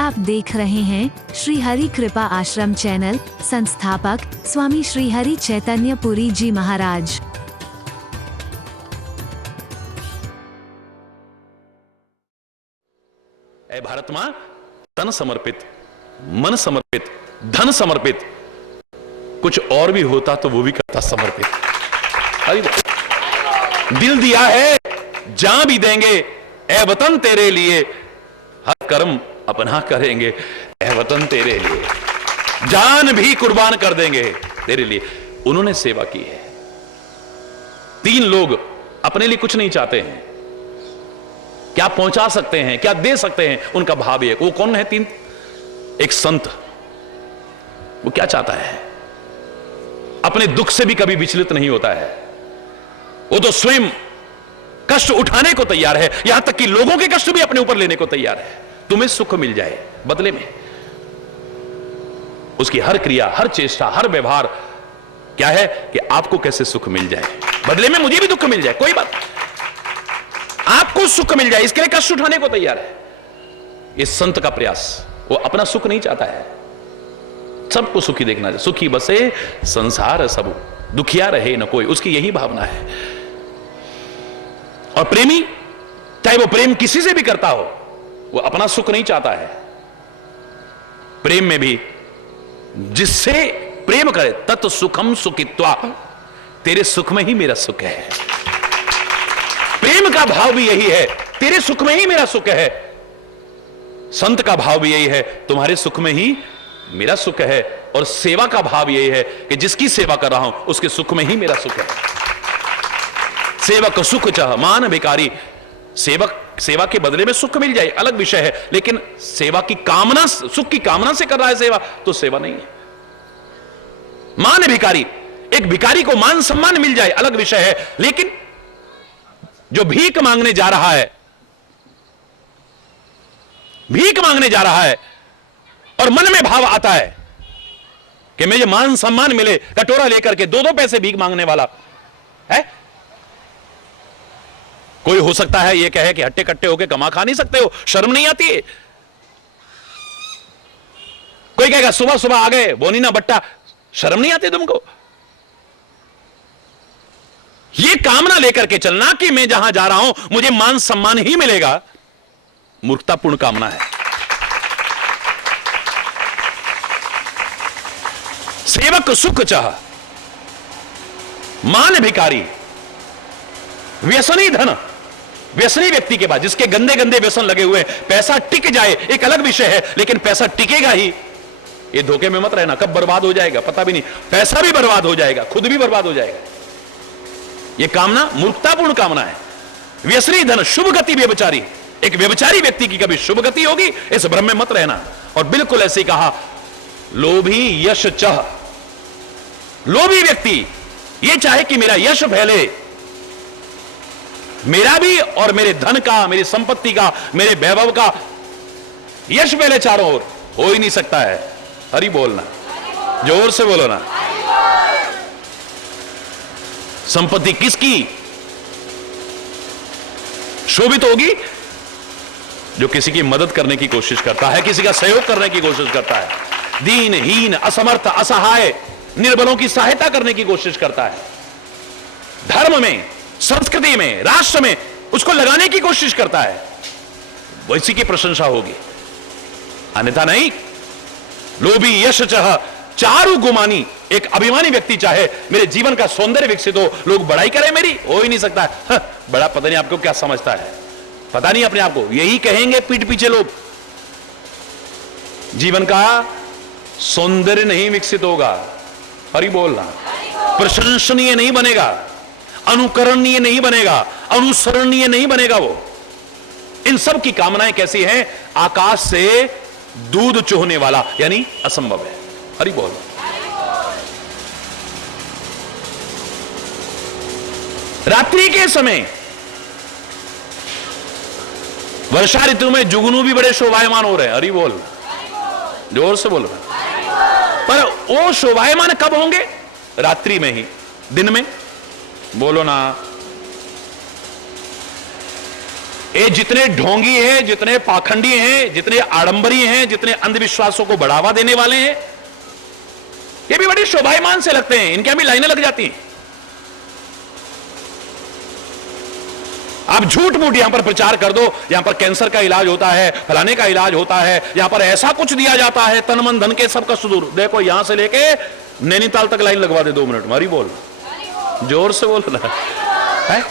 आप देख रहे हैं श्री हरि कृपा आश्रम चैनल। संस्थापक स्वामी श्री हरि चैतन्य पुरी जी महाराज। ऐ भारत मां, तन समर्पित, मन समर्पित, धन समर्पित, कुछ और भी होता तो वो भी करता समर्पित। अरे दिल दिया है, जान भी देंगे ऐ वतन तेरे लिए, हर कर्म अपना करेंगे ऐ वतन तेरे लिए, जान भी कुर्बान कर देंगे तेरे लिए। उन्होंने सेवा की है। 3 लोग अपने लिए कुछ नहीं चाहते हैं, क्या पहुंचा सकते हैं, क्या दे सकते हैं, उनका भाव एक। वो कौन है 3? एक संत, वो क्या चाहता है? अपने दुख से भी कभी विचलित नहीं होता है। वो तो स्वयं कष्ट उठाने को तैयार है, यहां तक कि लोगों के कष्ट भी अपने ऊपर लेने को तैयार है। तुम्हें सुख मिल जाए बदले में। उसकी हर क्रिया, हर चेष्टा, हर व्यवहार क्या है कि आपको कैसे सुख मिल जाए, बदले में मुझे भी दुख मिल जाए, कोई बात, आपको सुख मिल जाए, इसके लिए कष्ट उठाने को तैयार है। इस संत का प्रयास, वो अपना सुख नहीं चाहता है, सबको सुखी देखना चाहिए। सुखी बसे संसार सब, दुखिया रहे न कोई, उसकी यही भावना है। और प्रेमी, चाहे वो प्रेम किसी से भी करता हो, वो अपना सुख नहीं चाहता है। प्रेम में भी जिससे प्रेम करे, तत् सुखम सुखित्वा, तेरे सुख में ही मेरा सुख है। प्रेम का भाव भी यही है, तेरे सुख में ही मेरा सुख है। संत का भाव भी यही है, तुम्हारे सुख में ही मेरा सुख है। और सेवा का भाव यही है कि जिसकी सेवा कर रहा हूं उसके सुख में ही मेरा सुख है। सेवक सुख चाह मान भिकारी, सेवा के बदले में सुख मिल जाए अलग विषय है, लेकिन सेवा की कामना, सुख की कामना से कर रहा है सेवा, तो सेवा नहीं है। मान भिकारी, एक भिकारी को मान सम्मान मिल जाए अलग विषय है, लेकिन जो भीख मांगने जा रहा है, भीख मांगने जा रहा है और मन में भाव आता है कि मुझे मान सम्मान मिले, कटोरा लेकर के 2-2 पैसे भीख मांगने वाला है। कोई हो सकता है ये कहे कि हट्टे कट्टे होके कमा खा नहीं सकते हो, शर्म नहीं आती है। कोई कहेगा सुबह सुबह आ गए बोनी ना बट्टा, शर्म नहीं आती तुमको? ये कामना लेकर के चलना कि मैं जहां जा रहा हूं मुझे मान सम्मान ही मिलेगा, मूर्खतापूर्ण कामना है। सेवक सुख चाह मान भिकारी, व्यसनी धन, व्यसनी व्यक्ति के बाद जिसके गंदे गंदे व्यसन लगे हुए हैं, पैसा टिक जाए एक अलग विषय है, लेकिन पैसा टिकेगा ही, ये धोखे में मत रहना, कब बर्बाद हो जाएगा पता भी नहीं। पैसा भी बर्बाद हो जाएगा, खुद भी बर्बाद हो जाएगा। यह कामना मूर्खतापूर्ण कामना है। व्यसनी धन शुभ गति व्यभिचारी, एक व्यभिचारी व्यक्ति की कभी शुभ गति होगी, इस भ्रम में मत रहना। और बिल्कुल ऐसे ही कहा, लोभी यश चाह, लोभी व्यक्ति ये चाहे कि मेरा यश फैले, मेरा भी और मेरे धन का, मेरी संपत्ति का, मेरे वैभव का यश फैले चारों ओर, हो ही नहीं सकता है। हरि बोलना, जोर से बोलो ना। संपत्ति किसकी शोभित होगी? जो किसी की मदद करने की कोशिश करता है, किसी का सहयोग करने की कोशिश करता है, दीनहीन, असमर्थ, असहाय, निर्बलों की सहायता करने की कोशिश करता है, धर्म में, संस्कृति में, राष्ट्र में उसको लगाने की कोशिश करता है, वैसी की प्रशंसा होगी, अन्यथा नहीं। लोभी यश चाह चारु गुमानी, एक अभिमानी व्यक्ति चाहे मेरे जीवन का सौंदर्य विकसित हो, लोग बड़ाई करें मेरी, हो ही नहीं सकता है। बड़ा पता नहीं आपको क्या समझता है, पता नहीं अपने आप को, यही कहेंगे पीठ पीछे लोग। जीवन का सौंदर्य नहीं विकसित होगा, हरि बोलना, प्रशंसनीय नहीं बनेगा, अनुकरणीय नहीं बनेगा, अनुसरणीय नहीं बनेगा। वो इन सब की कामनाएं कैसी हैं? आकाश से दूध चोहने वाला, यानी असंभव है। हरि बोल। रात्रि के समय वर्षा ऋतु में जुगनू भी बड़े शोभायमान हो रहे हैं। हरि बोल, जोर से बोल रहे। पर वो शोभायमान कब होंगे? रात्रि में ही, दिन में बोलो ना। ये जितने ढोंगी हैं, जितने पाखंडी हैं, जितने आडंबरी हैं, जितने अंधविश्वासों को बढ़ावा देने वाले हैं, ये भी बड़े शोभायमान से लगते हैं, इनके भी लाइनें लग जाती हैं। आप झूठ मूठ यहां पर प्रचार कर दो, यहां पर कैंसर का इलाज होता है, फलाने का इलाज होता है, यहां पर ऐसा कुछ दिया जाता है, तन मन धन के सब का सुदूर। देखो यहां से लेके नैनीताल तक लाइन लगवा दे 2 मिनट मारी बोल, जोर से बोल रहा है।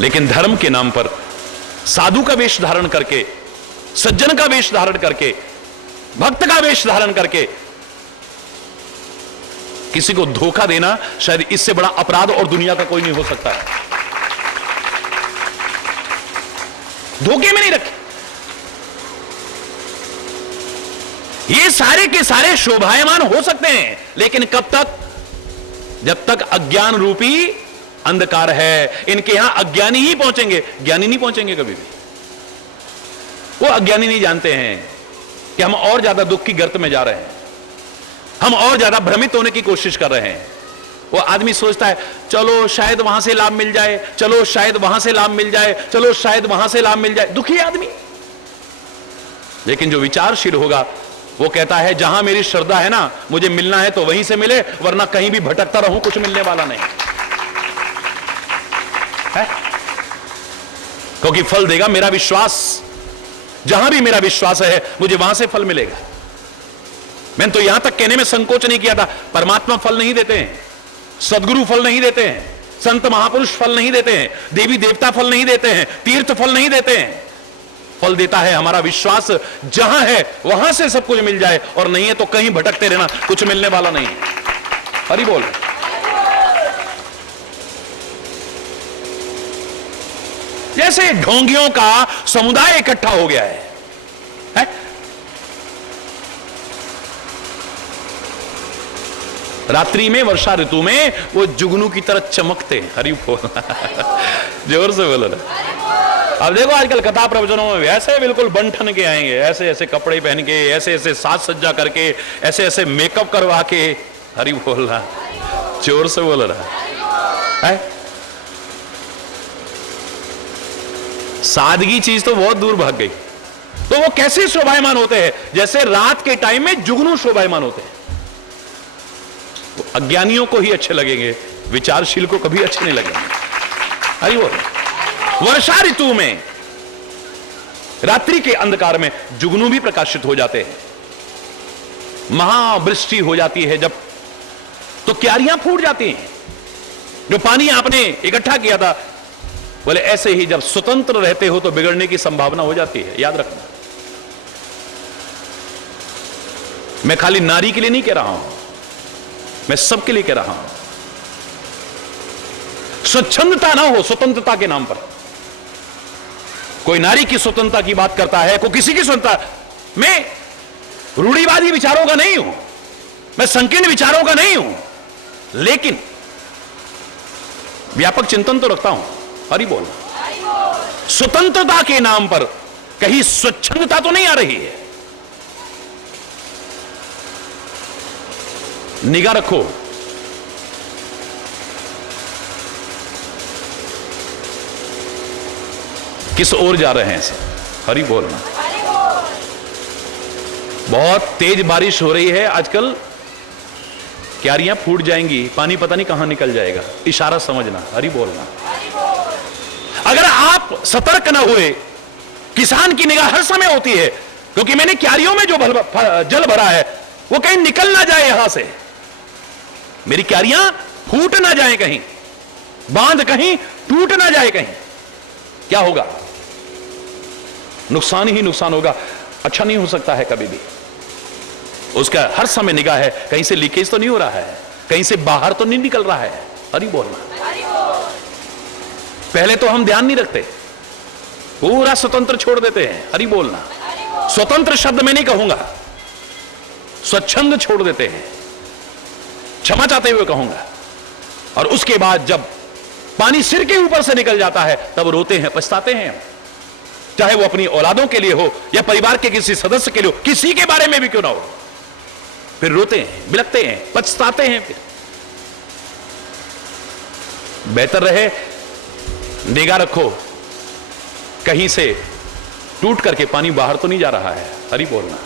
लेकिन धर्म के नाम पर साधु का वेश धारण करके, सज्जन का वेश धारण करके, भक्त का वेश धारण करके किसी को धोखा देना शायद इससे बड़ा अपराध और दुनिया का कोई नहीं हो सकता है। धोखे में नहीं रखे। ये सारे के सारे शोभायमान हो सकते हैं, लेकिन कब तक? जब तक अज्ञान रूपी अंधकार है। इनके यहां अज्ञानी ही पहुंचेंगे, ज्ञानी नहीं पहुंचेंगे कभी भी। वो अज्ञानी नहीं जानते हैं कि हम और ज्यादा दुख की गर्त में जा रहे हैं, हम और ज्यादा भ्रमित होने की कोशिश कर रहे हैं। वो आदमी सोचता है चलो शायद वहां से लाभ मिल जाए, चलो शायद वहां से लाभ मिल जाए, चलो शायद वहां से लाभ मिल जाए। दुखी आदमी। लेकिन जो विचारशील होगा वो कहता है जहां मेरी श्रद्धा है ना, मुझे मिलना है तो वहीं से मिले, वरना कहीं भी भटकता रहूं, कुछ मिलने वाला नहीं है। क्योंकि फल देगा मेरा विश्वास। जहां भी मेरा विश्वास है मुझे वहां से फल मिलेगा। मैंने तो यहां तक कहने में संकोच नहीं किया था, परमात्मा फल नहीं देते हैं, सदगुरु फल नहीं देते हैं, संत महापुरुष फल नहीं देते हैं, देवी देवता फल नहीं देते हैं, तीर्थ फल नहीं देते हैं। फल देता है हमारा विश्वास। जहां है वहां से सब कुछ मिल जाए, और नहीं है तो कहीं भटकते रहना, कुछ मिलने वाला नहीं है। हरि बोल। जैसे ढोंगियों का समुदाय इकट्ठा हो गया है? रात्रि में, वर्षा ऋतु में वो जुगनू की तरह चमकते हैं। हरि बोल। जोर से बोलो ना। अब देखो आजकल कथा प्रवचनों में ऐसे बिल्कुल बंठन के आएंगे, ऐसे ऐसे कपड़े पहन के, ऐसे ऐसे साज सज्जा करके, ऐसे ऐसे मेकअप करवा के। हरि बोल रहा, जोर से बोल रहा है। सादगी चीज तो बहुत दूर भाग गई। तो वो कैसे शोभायमान होते हैं? जैसे रात के टाइम में जुगनू शोभायमान होते हैं। तो अज्ञानियों को ही अच्छे लगेंगे, विचारशील को कभी अच्छे नहीं लगेंगे। अरे वो वर्षा ऋतु में, रात्रि के अंधकार में जुगनू भी प्रकाशित हो जाते हैं। महावृष्टि हो जाती है जब, तो क्यारियां फूट जाती हैं। जो पानी आपने इकट्ठा किया था, बोले ऐसे ही जब स्वतंत्र रहते हो तो बिगड़ने की संभावना हो जाती है। याद रखना, मैं खाली नारी के लिए नहीं कह रहा हूं, मैं सबके लिए कह रहा हूं। स्वच्छंदता ना हो स्वतंत्रता के नाम पर। कोई नारी की स्वतंत्रता की बात करता है, कोई किसी की स्वतंत्रता। मैं रूढ़िवादी विचारों का नहीं हूं, मैं संकीर्ण विचारों का नहीं हूं, लेकिन व्यापक चिंतन तो रखता हूं। हरि बोल। स्वतंत्रता के नाम पर कहीं स्वच्छंदता तो नहीं आ रही है? निगाह रखो। किस ओर जा रहे हैं सर? हरि बोलना। बहुत तेज बारिश हो रही है आजकल, क्यारियां फूट जाएंगी, पानी पता नहीं कहां निकल जाएगा। इशारा समझना। हरि बोलना। अगर आप सतर्क न हुए, किसान की निगाह हर समय होती है, क्योंकि मैंने क्यारियों में जो जल भरा है वो कहीं निकल ना जाए, यहां से मेरी क्यारियां फूट ना जाए, कहीं बांध कहीं टूट ना जाए, कहीं क्या होगा? नुकसान ही नुकसान होगा। अच्छा नहीं हो सकता है कभी भी। उसका हर समय निगाह है, कहीं से लीकेज तो नहीं हो रहा है, कहीं से बाहर तो नहीं निकल रहा है। हरि बोलना। पहले तो हम ध्यान नहीं रखते, पूरा स्वतंत्र छोड़ देते हैं। हरि बोलना। स्वतंत्र शब्द मैं नहीं कहूंगा, स्वच्छंद छोड़ देते हैं, क्षमा चाहते हुए कहूंगा। और उसके बाद जब पानी सिर के ऊपर से निकल जाता है तब रोते हैं, पछताते हैं। चाहे वो अपनी औलादों के लिए हो या परिवार के किसी सदस्य के लिए हो, किसी के बारे में भी क्यों ना हो, फिर रोते हैं, बिलखते हैं, पछताते हैं। फिर बेहतर रहे निगाह रखो कहीं से टूट करके पानी बाहर तो नहीं जा रहा है। हरि बोलना।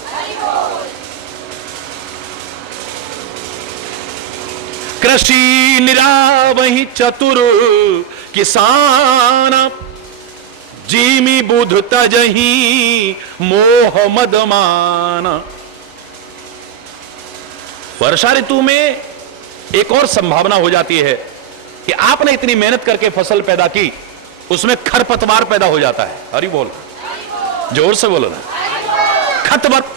कृषि निरावहि चतुर किसान, जीमी बुध तजही मोह मदमान। वर्षा ऋतु में एक और संभावना हो जाती है कि आपने इतनी मेहनत करके फसल पैदा की, उसमें खरपतवार पैदा हो जाता है। हरि बोल, जोर से बोलो ना।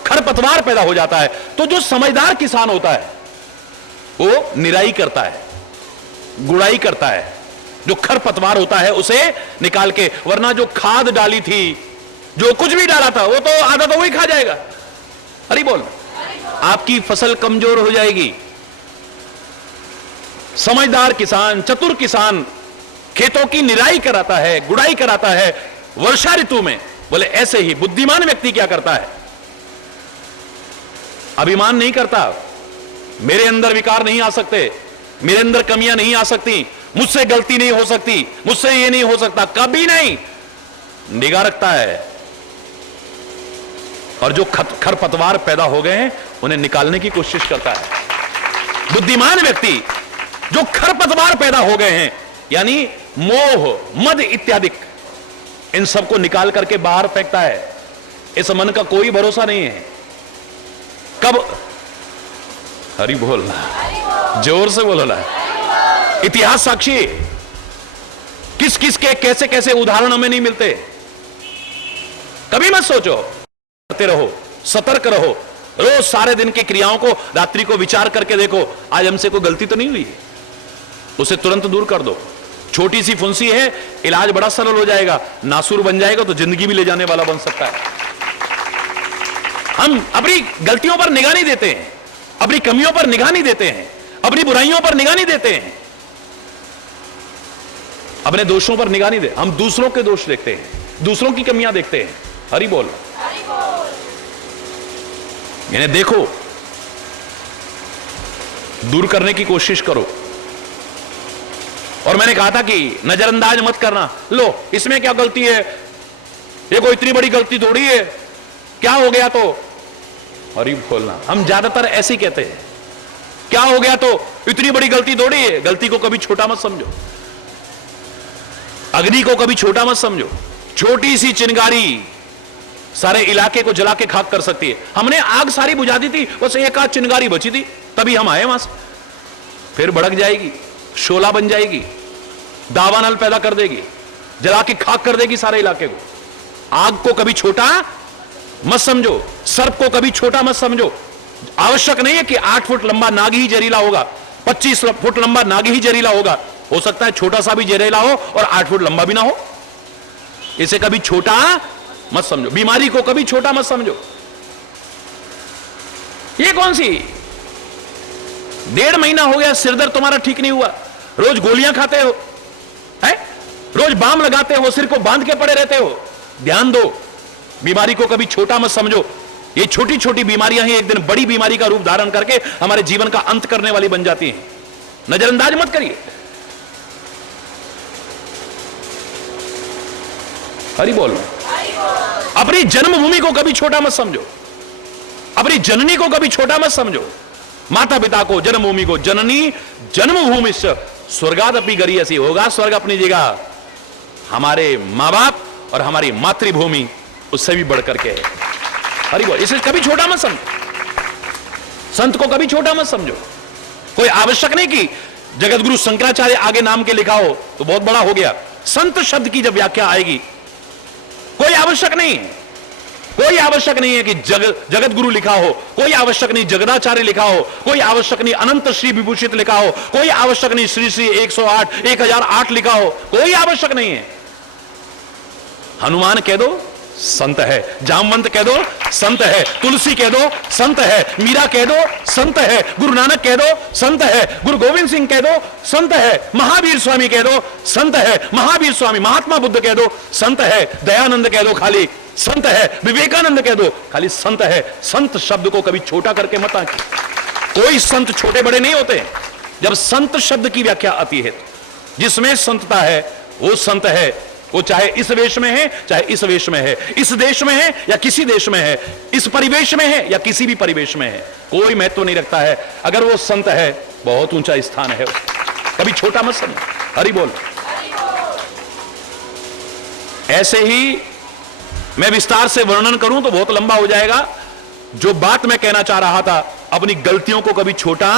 खरपतवार पैदा हो जाता है तो जो समझदार किसान होता है वो निराई करता है, गुड़ाई करता है, जो खरपतवार होता है उसे निकाल के, वरना जो खाद डाली थी, जो कुछ भी डाला था, वो तो आधा तो वही खा जाएगा। हरि बोल, आपकी फसल कमजोर हो जाएगी। समझदार किसान, चतुर किसान खेतों की निराई कराता है, गुड़ाई कराता है वर्षा ऋतु में। बोले ऐसे ही बुद्धिमान व्यक्ति क्या करता है? अभिमान नहीं करता, मेरे अंदर विकार नहीं आ सकते, मेरे अंदर कमियां नहीं आ सकती, मुझसे गलती नहीं हो सकती, मुझसे ये नहीं हो सकता, कभी नहीं। निगाह रखता है और जो खरपतवार पैदा हो गए हैं उन्हें निकालने की कोशिश करता है। बुद्धिमान व्यक्ति जो खरपतवार पैदा हो गए हैं, यानी मोह मद इत्यादि, इन सबको निकाल करके बाहर फेंकता है। इस मन का कोई भरोसा नहीं है कब। हरि बोलना, जोर से बोलो ना। इतिहास साक्षी, किस किस के कैसे कैसे उदाहरण हमें नहीं मिलते। कभी मत सोचो, करते रहो, सतर्क रहो, रोज सारे दिन की क्रियाओं को रात्रि को विचार करके देखो, आज हमसे कोई गलती तो नहीं हुई, उसे तुरंत दूर कर दो। छोटी सी फुंसी है, इलाज बड़ा सरल हो जाएगा, नासूर बन जाएगा तो जिंदगी भी ले जाने वाला बन सकता है। हम अपनी गलतियों पर निगाह नहीं देते हैं, अपनी कमियों पर निगाह नहीं देते हैं, अपनी बुराइयों पर निगाह नहीं देते हैं, अपने दोषों पर निगाह नहीं देते। हम दूसरों के दोष देखते हैं, दूसरों की कमियां देखते हैं। हरि बोल, इन्हें देखो, दूर करने की कोशिश करो। और मैंने कहा था कि नजरअंदाज मत करना। लो इसमें क्या गलती है, ये कोई इतनी बड़ी गलती थोड़ी है, क्या हो गया तो। हरि बोलना, हम ज्यादातर ऐसे ही कहते हैं, क्या हो गया तो, इतनी बड़ी गलती थोड़ी है। गलती को कभी छोटा मत समझो, अग्नि को कभी छोटा मत समझो। छोटी सी चिंगारी सारे इलाके को जला के खाक कर सकती है। हमने आग सारी बुझा दी थी, बस एक आध चिंगारी बची थी, तभी हम आए वहां से। फिर भड़क जाएगी, शोला बन जाएगी, दावानल पैदा कर देगी, जला के खाक कर देगी सारे इलाके को। आग को कभी छोटा मत समझो, सर्प को कभी छोटा मत समझो। आवश्यक नहीं है कि 8 फुट लंबा नाग ही जहरीला होगा, 25 फुट लंबा नाग ही जहरीला होगा। हो सकता है छोटा सा भी जहरीला हो और 8 फुट लंबा भी ना हो। इसे कभी छोटा मत समझो। बीमारी को कभी छोटा मत समझो। ये कौन सी 1.5 महीना हो गया सिरदर्द तुम्हारा ठीक नहीं हुआ, रोज गोलियां खाते हो, है? रोज बाम लगाते हो, सिर को बांध के पड़े रहते हो। ध्यान दो, बीमारी को कभी छोटा मत समझो। ये छोटी छोटी बीमारियां ही एक दिन बड़ी बीमारी का रूप धारण करके हमारे जीवन का अंत करने वाली बन जाती हैं। नजरअंदाज मत करिए। हरि बोल। अपनी जन्मभूमि को कभी छोटा मत समझो, अपनी जननी को कभी छोटा मत समझो। माता पिता को, जन्मभूमि को, जननी जन्मभूमि से स्वर्गादपि गरीयसी, होगा स्वर्ग अपनी जगह। हमारे मां बाप और हमारी मातृभूमि उससे भी बढ़कर के है। हरि बोल। इसे कभी छोटा मत समझो, संत को कभी छोटा मत समझो। कोई आवश्यक नहीं कि जगतगुरु शंकराचार्य आगे नाम के लिखा हो तो बहुत बड़ा हो गया। संत शब्द की जब व्याख्या आएगी, कोई आवश्यक नहीं है, कोई आवश्यक नहीं है कि जगत गुरु लिखा हो, कोई आवश्यक नहीं जगदाचार्य लिखा हो, कोई आवश्यक नहीं अनंत श्री विभूषित लिखा हो, कोई आवश्यक नहीं श्री श्री 108 1008 लिखा हो, कोई आवश्यक नहीं है। हनुमान कह दो संत है, जामवंत कह दो संत है, तुलसी कह दो संत है, मीरा कह दो संत है, गुरु नानक कह दो संत है, गुरु गोविंद सिंह कह दो संत है, महावीर स्वामी कह दो संत है, महावीर स्वामी महात्मा बुद्ध कह दो संत है, दयानंद कह दो खाली संत है, विवेकानंद कह दो खाली संत है। संत शब्द को कभी छोटा करके मत आंकी। कोई संत छोटे बड़े नहीं होते। जब संत शब्द की व्याख्या आती है जिसमें संतता है वो संत है, वो चाहे इस वेश में है चाहे इस वेश में है, इस देश में है या किसी देश में है, इस परिवेश में है या किसी भी परिवेश में है, कोई महत्व नहीं रखता है। अगर वो संत है बहुत ऊंचा स्थान है उसका, कभी छोटा मत समझ। हरि बोल। ऐसे ही मैं विस्तार से वर्णन करूं तो बहुत लंबा हो जाएगा। जो बात मैं कहना चाह रहा था, अपनी गलतियों को कभी छोटा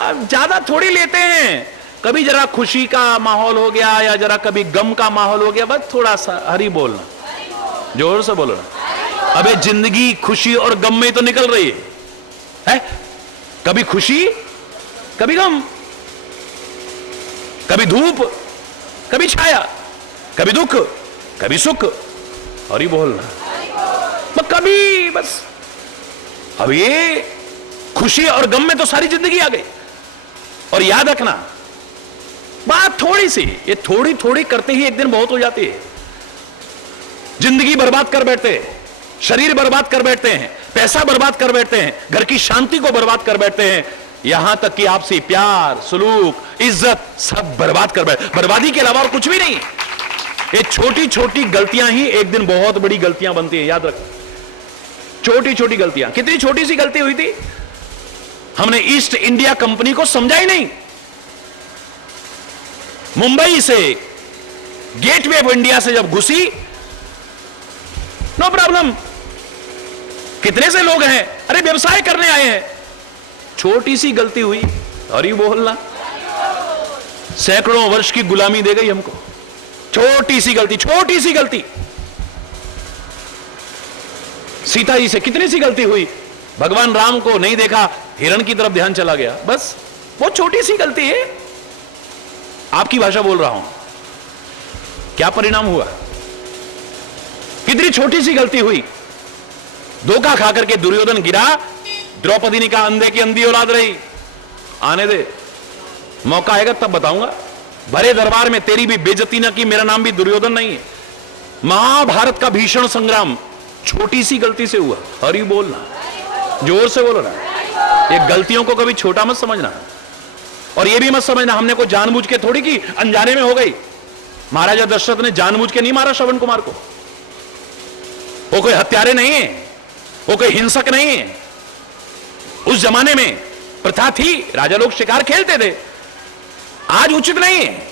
ज्यादा थोड़ी लेते हैं। कभी जरा खुशी का माहौल हो गया या जरा कभी गम का माहौल हो गया, बस थोड़ा सा हरि बोलना, जोर से बोलो ना। अबे जिंदगी खुशी और गम में तो निकल रही है? कभी खुशी कभी गम, कभी धूप कभी छाया, कभी दुख कभी सुख। हरि बोलना। कभी बस अब ये खुशी और गम में तो सारी जिंदगी आ गई। और याद रखना बात थोड़ी सी, ये थोड़ी थोड़ी करते ही एक दिन बहुत हो जाती है। जिंदगी बर्बाद कर बैठते हैं, शरीर बर्बाद कर बैठते हैं, पैसा बर्बाद कर बैठते हैं, घर की शांति को बर्बाद कर बैठते हैं, यहां तक कि आपसी प्यार सलूक इज्जत सब बर्बाद कर बैठते। बर्बादी के अलावा और कुछ भी नहीं। ये छोटी छोटी गलतियां ही एक दिन बहुत बड़ी गलतियां बनती हैं, याद रख। छोटी छोटी गलतियां। कितनी छोटी सी गलती हुई थी, हमने ईस्ट इंडिया कंपनी को समझा ही नहीं। मुंबई से गेटवे ऑफ इंडिया से जब घुसी, नो प्रॉब्लम, कितने से लोग हैं, अरे व्यवसाय करने आए हैं। छोटी सी गलती हुई और ये बोलना, सैकड़ों वर्ष की गुलामी दे गई हमको। छोटी सी गलती, छोटी सी गलती। सीता जी से कितनी सी गलती हुई, भगवान राम को नहीं देखा, हिरण की तरफ ध्यान चला गया, बस वो छोटी सी गलती है। आपकी भाषा बोल रहा हूं, क्या परिणाम हुआ? कितनी छोटी सी गलती हुई। धोखा खाकर के दुर्योधन गिरा, द्रौपदी ने कहा अंधे की अंधी औलाद रही, आने दे, मौका आएगा तब बताऊंगा। भरे दरबार में तेरी भी बेइज्जती ना की, मेरा नाम भी दुर्योधन नहीं है। महाभारत का भीषण संग्राम छोटी सी गलती से हुआ। हरि बोलना, जोर से बोलो ना। ये गलतियों को कभी छोटा मत समझना, और ये भी मत समझना हमने को जानबूझ के थोड़ी की, अनजाने में हो गई। महाराजा दशरथ ने जानबूझ के नहीं मारा श्रवण कुमार को। वो कोई हत्यारे नहीं है, वो कोई हिंसक नहीं है। उस जमाने में प्रथा थी, राजा लोग शिकार खेलते थे, आज उचित नहीं है,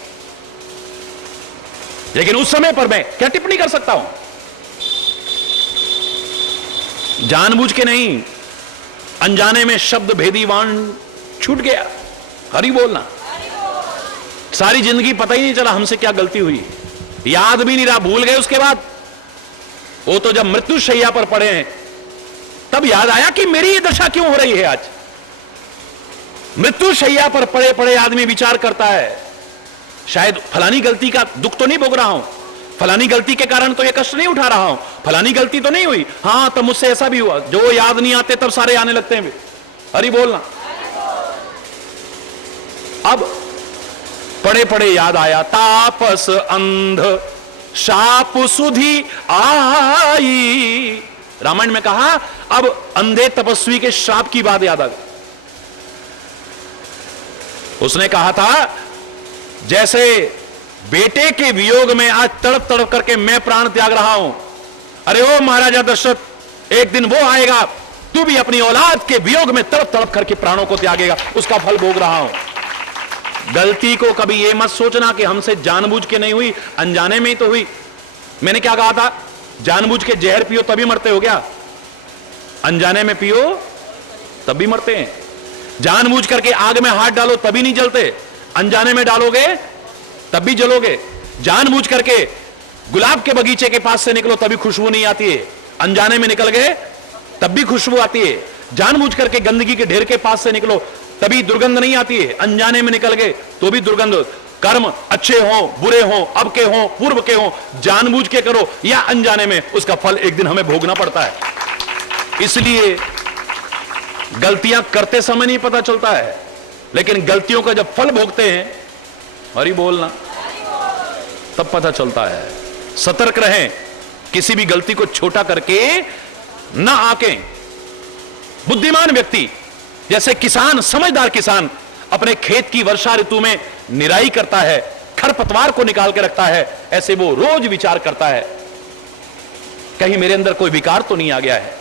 लेकिन उस समय पर मैं क्या टिप्पणी कर सकता हूं। जानबूझ के नहीं, अनजाने में शब्द भेदी वाण छूट गया। हरि बोलना। सारी जिंदगी पता ही नहीं चला हमसे क्या गलती हुई, याद भी नहीं रहा, भूल गए उसके बाद। वो तो जब मृत्यु शैया पर पड़े हैं तब याद आया कि मेरी ये दशा क्यों हो रही है आज। मृत्यु शैया पर पड़े पड़े आदमी विचार करता है, शायद फलानी गलती का दुख तो नहीं भोग रहा हूं, फलानी गलती के कारण तो ये कष्ट नहीं उठा रहा हूं, फलानी गलती तो नहीं हुई। हां, तब मुझसे ऐसा भी हुआ। जो याद नहीं आते तब सारे आने लगते हैं। हरि बोलना। अब पड़े पड़े याद आया, तापस अंध शाप सुधि आई। रामायण में कहा, अब अंधे तपस्वी के श्राप की बात याद आ गई। उसने कहा था, जैसे बेटे के वियोग में आज तड़प तड़प करके मैं प्राण त्याग रहा हूं, अरे ओ महाराजा दशरथ, एक दिन वो आएगा, तू भी अपनी औलाद के वियोग में तड़प तड़प करके प्राणों को त्यागेगा, उसका फल भोग रहा हूं। गलती को कभी यह मत सोचना कि हमसे जानबूझ के नहीं हुई, अनजाने में ही तो हुई। मैंने क्या कहा था, जानबूझ के जहर पियो तभी मरते हो क्या? अनजाने में पियो तब भी मरते हैं। जानबूझ करके आग में हाथ डालो तभी नहीं जलते, अनजाने में डालोगे तब भी जलोगे। जानबूझ करके गुलाब के बगीचे के पास से निकलो तभी खुशबू नहीं आती है, अनजाने में निकल गए तब भी खुशबू आती है। जानबूझ करके गंदगी के ढेर के पास से निकलो तभी दुर्गंध नहीं आती है, अनजाने में निकल गए तो भी दुर्गंध। कर्म अच्छे हो बुरे हो, अब के हो पूर्व के हो, जानबूझ के करो या अनजाने में, उसका फल एक दिन हमें भोगना पड़ता है। इसलिए गलतियां करते समय नहीं पता चलता है, लेकिन गलतियों का जब फल भोगते हैं, हरि बोलना, तब पता चलता है। सतर्क रहें, किसी भी गलती को छोटा करके ना आके। बुद्धिमान व्यक्ति, जैसे किसान, समझदार किसान अपने खेत की वर्षा ऋतु में निराई करता है, खरपतवार को निकाल के रखता है, ऐसे वो रोज विचार करता है कहीं मेरे अंदर कोई विकार तो नहीं आ गया है,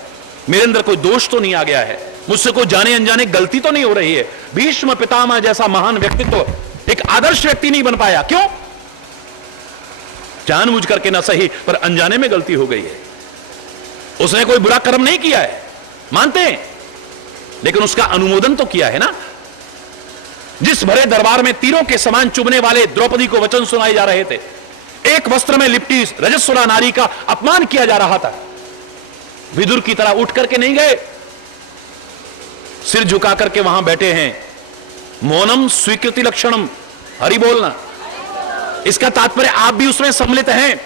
मेरे अंदर कोई दोष तो नहीं आ गया है, मुझसे कोई जाने अनजाने गलती तो नहीं हो रही है। भीष्म पितामह जैसा महान व्यक्तित्व एक आदर्श व्यक्ति नहीं बन पाया, क्यों? जानबूझ करके ना सही पर अनजाने में गलती हो गई है। उसने कोई बुरा कर्म नहीं किया है, मानते हैं, लेकिन उसका अनुमोदन तो किया है ना। जिस भरे दरबार में तीरों के समान चुभने वाले द्रौपदी को वचन सुनाए जा रहे थे, एक वस्त्र में लिपटी रजस्वला नारी का अपमान किया जा रहा था, विदुर की तरह उठ करके नहीं गए, सिर झुका करके वहां बैठे हैं। मौनम स्वीकृति लक्षणम, हरि बोलना। इसका तात्पर्य आप भी उसमें सम्मिलित हैं।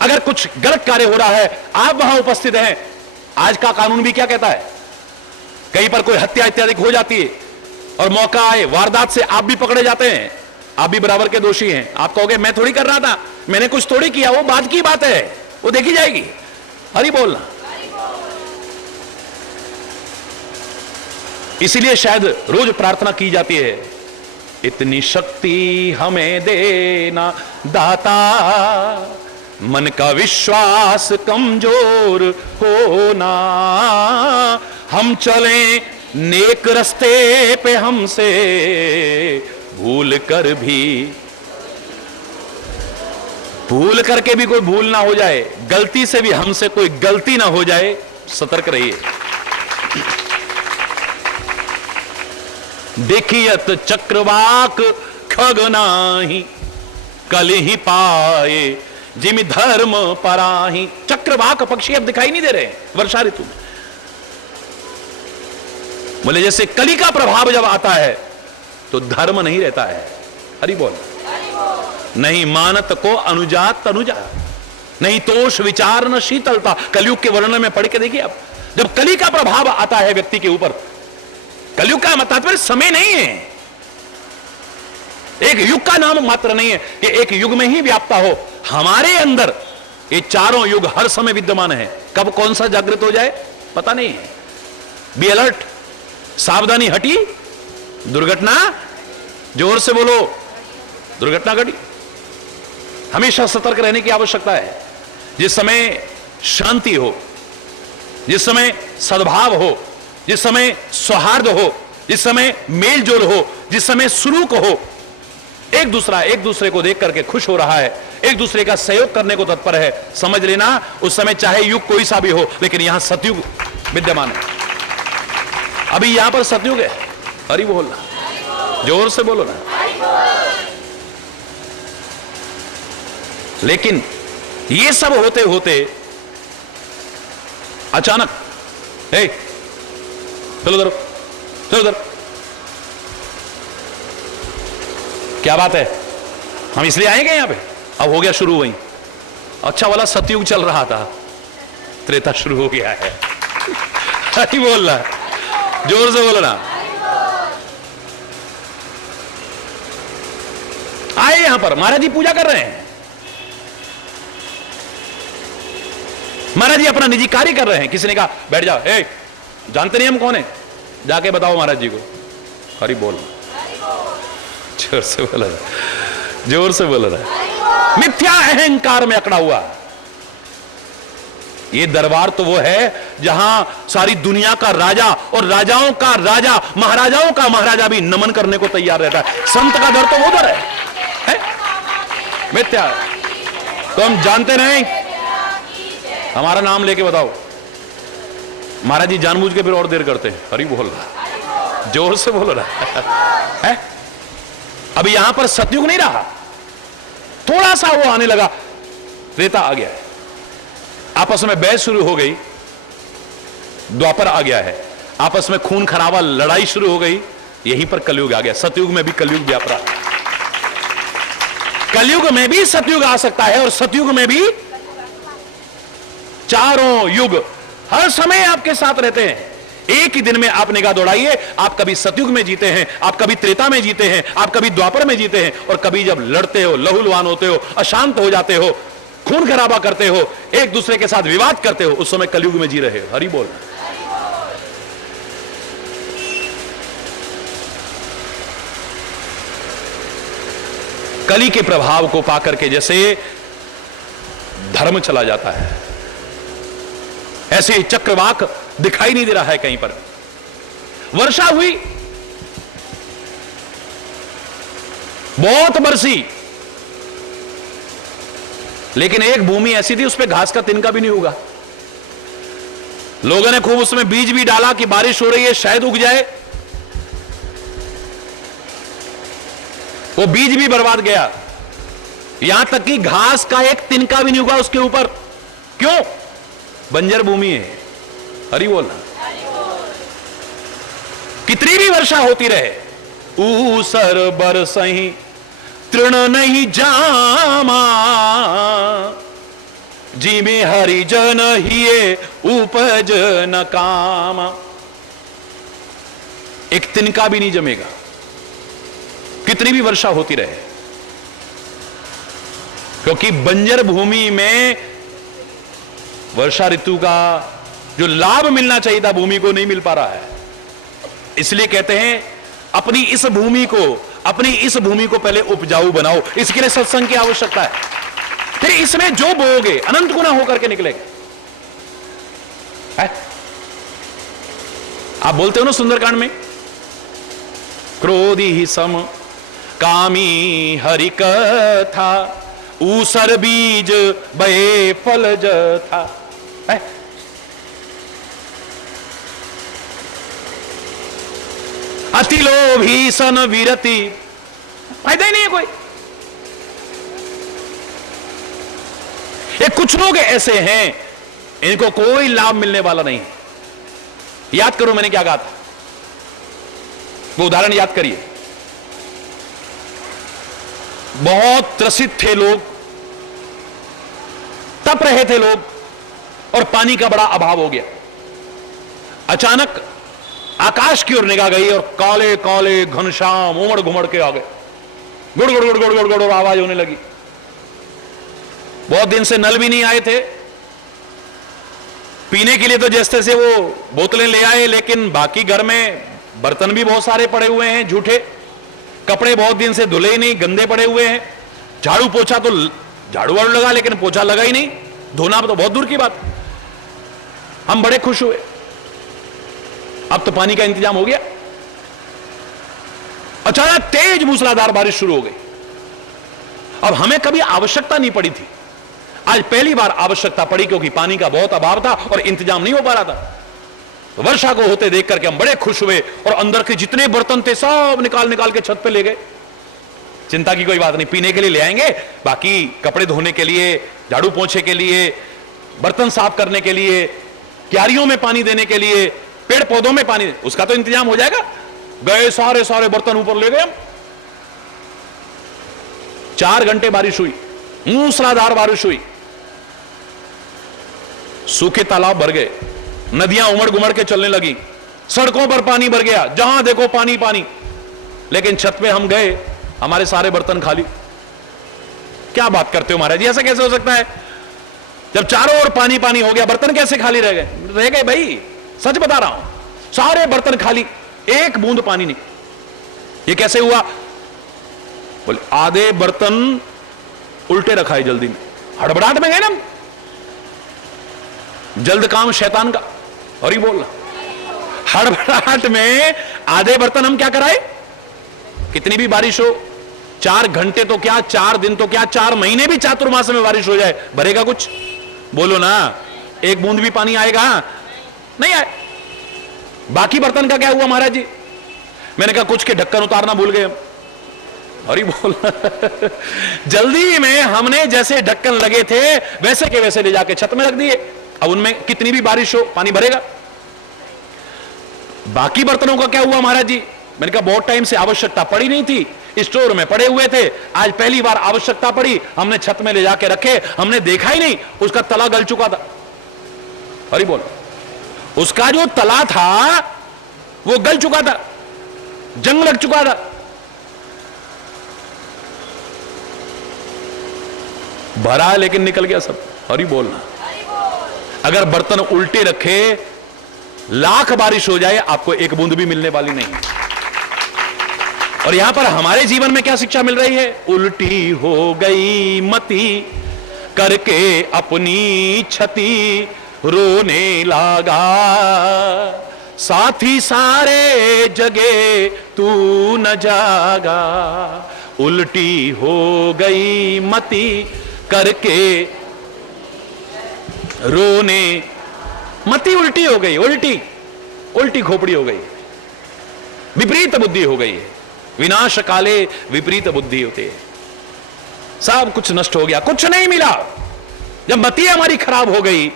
अगर कुछ गलत कार्य हो रहा है, आप वहां उपस्थित हैं। आज का कानून भी क्या कहता है, कहीं पर कोई हत्या इत्यादि हो जाती है और मौका आए वारदात से आप भी पकड़े जाते हैं, आप भी बराबर के दोषी हैं। आप कहोगे मैं थोड़ी कर रहा था, मैंने कुछ थोड़ी किया, वो बाद की बात है, वो देखी जाएगी। हरि बोलना। इसीलिए शायद रोज प्रार्थना की जाती है, इतनी शक्ति हमें देना दाता, मन का विश्वास कमजोर होना, हम चलें नेक रस्ते पे हमसे भूल करके भी कोई भूल ना हो जाए, गलती से भी हमसे कोई गलती ना हो जाए, सतर्क रहिए। देखियत चक्रवाक खगनाही, कल ही पाए जिमि धर्म पराही। चक्रवाक पक्षी अब दिखाई नहीं दे रहे वर्षा ऋतु में। बोले जैसे कली का प्रभाव जब आता है तो धर्म नहीं रहता है। हरि बोल। नहीं मानत को अनुजात तनुजा, नहीं तोष विचार न शीतलता। कलयुग के वर्णन में पढ़ के देखिए, अब जब कली का प्रभाव आता है व्यक्ति के ऊपर, कलयुग का तात्पर्य समय नहीं है, एक युग का नाम मात्र नहीं है कि एक युग में ही व्याप्ता हो। हमारे अंदर ये चारों युग हर समय विद्यमान है। कब कौन सा जागृत हो जाए पता नहीं है। बी अलर्ट, सावधानी हटी, दुर्घटना, जोर से बोलो, दुर्घटना घटी। हमेशा सतर्क रहने की आवश्यकता है। जिस समय शांति हो, जिस समय सद्भाव हो, जिस समय सौहार्द हो, जिस समय मेल जोल हो, जिस समय सुलूक हो, एक दूसरे को देख करके खुश हो रहा है, एक दूसरे का सहयोग करने को तत्पर है, समझ लेना उस समय चाहे युग कोई सा भी हो, लेकिन यहां सतयुग विद्यमान है। अभी यहां पर सतयुग है। हरि बोलना, जोर से बोलो ना। लेकिन ये सब होते होते अचानक, चलो उधर, चलो उधर, क्या बात है, हम इसलिए आएंगे यहां पे? अब हो गया शुरू वहीं। अच्छा वाला सतयुग चल रहा था, त्रेता शुरू हो गया है। हरि बोल रहा, जोर से बोलो ना। आए यहां पर, महाराज जी पूजा कर रहे हैं, महाराज जी अपना निजी कार्य कर रहे हैं। किसी ने कहा बैठ जाओ, जानते नहीं हम कौन है, जाके बताओ महाराज जी को। हरि बोल, जोर से बोल रहा, जोर से बोल रहा। मिथ्या अहंकार में अकड़ा हुआ। ये दरबार तो वो है जहां सारी दुनिया का राजा और राजाओं का राजा, महाराजाओं का महाराजा भी नमन करने को तैयार रहता है। संत का दर तो वो दर है? मिथ्या तो हम जानते नहीं। हमारा नाम लेके बताओ। महाराज जी जानबूझ के फिर और देर करते हैं। हरि बोल रहा, जोर से बोल रहा है। अभी यहां पर सतयुग नहीं रहा, थोड़ा सा वो आने लगा, त्रेता आ गया है, आपस में बहस शुरू हो गई, द्वापर आ गया है, आपस में खून खराबा लड़ाई शुरू हो गई, यहीं पर कलयुग आ गया। सतयुग में भी कलयुग व्याप रहा, कलयुग में भी सतयुग आ सकता है, और सतयुग में भी चारों युग हर समय आपके साथ रहते हैं। एक ही दिन में आप निगाह दौड़ाइए, आप कभी सतयुग में जीते हैं, आप कभी त्रेता में जीते हैं, आप कभी द्वापर में जीते हैं, और कभी जब लड़ते हो, लहूलुहान होते हो, अशांत हो जाते हो, खून खराबा करते हो, एक दूसरे के साथ विवाद करते हो, उस समय कलयुग में जी रहे हो। हरि बोल। कली के प्रभाव को पाकर के जैसे धर्म चला जाता है, ऐसे चक्रवाक दिखाई नहीं दे रहा है कहीं पर। वर्षा हुई, बहुत बरसी, लेकिन एक भूमि ऐसी थी उस पर घास का तिनका भी नहीं उगा। लोगों ने खूब उसमें बीज भी डाला कि बारिश हो रही है शायद उग जाए, वो बीज भी बर्बाद गया। यहां तक कि घास का एक तिनका भी नहीं उगा उसके ऊपर। क्यों? बंजर भूमि है। हरि बोल। कितनी भी वर्षा होती रहे, ऊसर बरसही तृण नहीं जामा, जी में हरिजन हिये उपज न कामा। एक तिनका भी नहीं जमेगा कितनी भी वर्षा होती रहे, क्योंकि बंजर भूमि में वर्षा ऋतु का जो लाभ मिलना चाहिए था भूमि को नहीं मिल पा रहा है। इसलिए कहते हैं अपनी इस भूमि को पहले उपजाऊ बनाओ। इसके लिए सत्संग की आवश्यकता है। फिर इसमें जो बोओगे अनंत गुना होकर के निकलेगा। है? आप बोलते हो ना सुंदरकांड में, क्रोधी ही सम कामी हरि कथा, ऊसर बीज बये फल जथा। है? अति लोभी सन विरति, फायदा ही नहीं है कोई। ये कुछ लोग ऐसे हैं इनको कोई लाभ मिलने वाला नहीं। याद करो मैंने क्या कहा था, वो उदाहरण याद करिए। बहुत त्रसित थे लोग, तप रहे थे लोग, और पानी का बड़ा अभाव हो गया। अचानक आकाश की ओर निगाह गई और काले काले घनश्याम उमड़ घुमड़ के आ गए। गुड़ गुड़ गुड़ गुड़ गुड़ गुड़ आवाज होने लगी। बहुत दिन से नल भी नहीं आए थे, पीने के लिए तो जैसे से वो बोतलें ले आए, लेकिन बाकी घर में बर्तन भी बहुत सारे पड़े हुए हैं झूठे, कपड़े बहुत दिन से धुले ही नहीं, गंदे पड़े हुए हैं। झाड़ू पोछा तो झाड़ू वाड़ू लगा, लेकिन पोछा लगा ही नहीं, धोना तो बहुत दूर की बात। हम बड़े खुश हुए, अब तो पानी का इंतजाम हो गया। अचानक तेज मूसलाधार बारिश शुरू हो गई। अब हमें कभी आवश्यकता नहीं पड़ी थी, आज पहली बार आवश्यकता पड़ी, क्योंकि पानी का बहुत अभाव था और इंतजाम नहीं हो पा रहा था। वर्षा को होते देख करके हम बड़े खुश हुए और अंदर के जितने बर्तन थे सब निकाल निकाल के छत पे ले गए। चिंता की कोई बात नहीं, पीने के लिए ले आएंगे, बाकी कपड़े धोने के लिए, झाड़ू पोंछे के लिए, बर्तन साफ करने के लिए, क्यारियों में पानी देने के लिए, पेड़ पौधों में पानी, उसका तो इंतजाम हो जाएगा। गए सारे सारे बर्तन ऊपर ले गए हम। 4 घंटे बारिश हुई, मूसलाधार बारिश हुई, सूखे तालाब भर गए, नदियां उमड़ घुमड़ के चलने लगी, सड़कों पर पानी भर गया, जहां देखो पानी पानी। लेकिन छत पे हम गए, हमारे सारे बर्तन खाली। क्या बात करते हो महाराज जी, ऐसा कैसे हो सकता है? जब चारों ओर पानी पानी हो गया, बर्तन कैसे खाली रह गए? रह गए भाई, सच बता रहा हूं, सारे बर्तन खाली, एक बूंद पानी नहीं। ये कैसे हुआ? बोले आधे बर्तन उल्टे रखा है जल्दी में, हड़बड़ाहट में गए ना। जल्द काम शैतान का, और ही बोलना, हड़बड़ाहट में आधे बर्तन हम क्या कराए? कितनी भी बारिश हो, 4 घंटे तो क्या, 4 दिन तो क्या, 4 महीने भी चातुर्मास में बारिश हो जाए, भरेगा कुछ? बोलो ना, एक बूंद भी पानी आएगा? नहीं आए। बाकी बर्तन का क्या हुआ महाराज जी? मैंने कहा कुछ के ढक्कन उतारना भूल गए हम। अरे बोल जल्दी में हमने जैसे ढक्कन लगे थे वैसे के वैसे ले जाके छत में रख दिए। अब उनमें कितनी भी बारिश हो पानी भरेगा। बाकी बर्तनों का क्या हुआ महाराज जी? मैंने कहा बहुत टाइम से आवश्यकता पड़ी नहीं थी, स्टोर में पड़े हुए थे, आज पहली बार आवश्यकता पड़ी, हमने छत में ले जाके रखे, हमने देखा ही नहीं उसका तला गल चुका था। अरे बोल, उसका जो तला था वो गल चुका था, जंग लग चुका था। भरा लेकिन निकल गया सब। हरी बोलना, अगर बर्तन उल्टे रखे, लाख बारिश हो जाए, आपको एक बूंद भी मिलने वाली नहीं। और यहां पर हमारे जीवन में क्या शिक्षा मिल रही है? उल्टी हो गई मति करके अपनी क्षति, रोने लगा साथी सारे जगे तू न जागा। उल्टी हो गई मति करके रोने, मति उल्टी हो गई, उल्टी उल्टी खोपड़ी हो गई, विपरीत बुद्धि हो गई है। विनाश काले विपरीत बुद्धि होती है। सब कुछ नष्ट हो गया, कुछ नहीं मिला। जब मति हमारी खराब हो गई,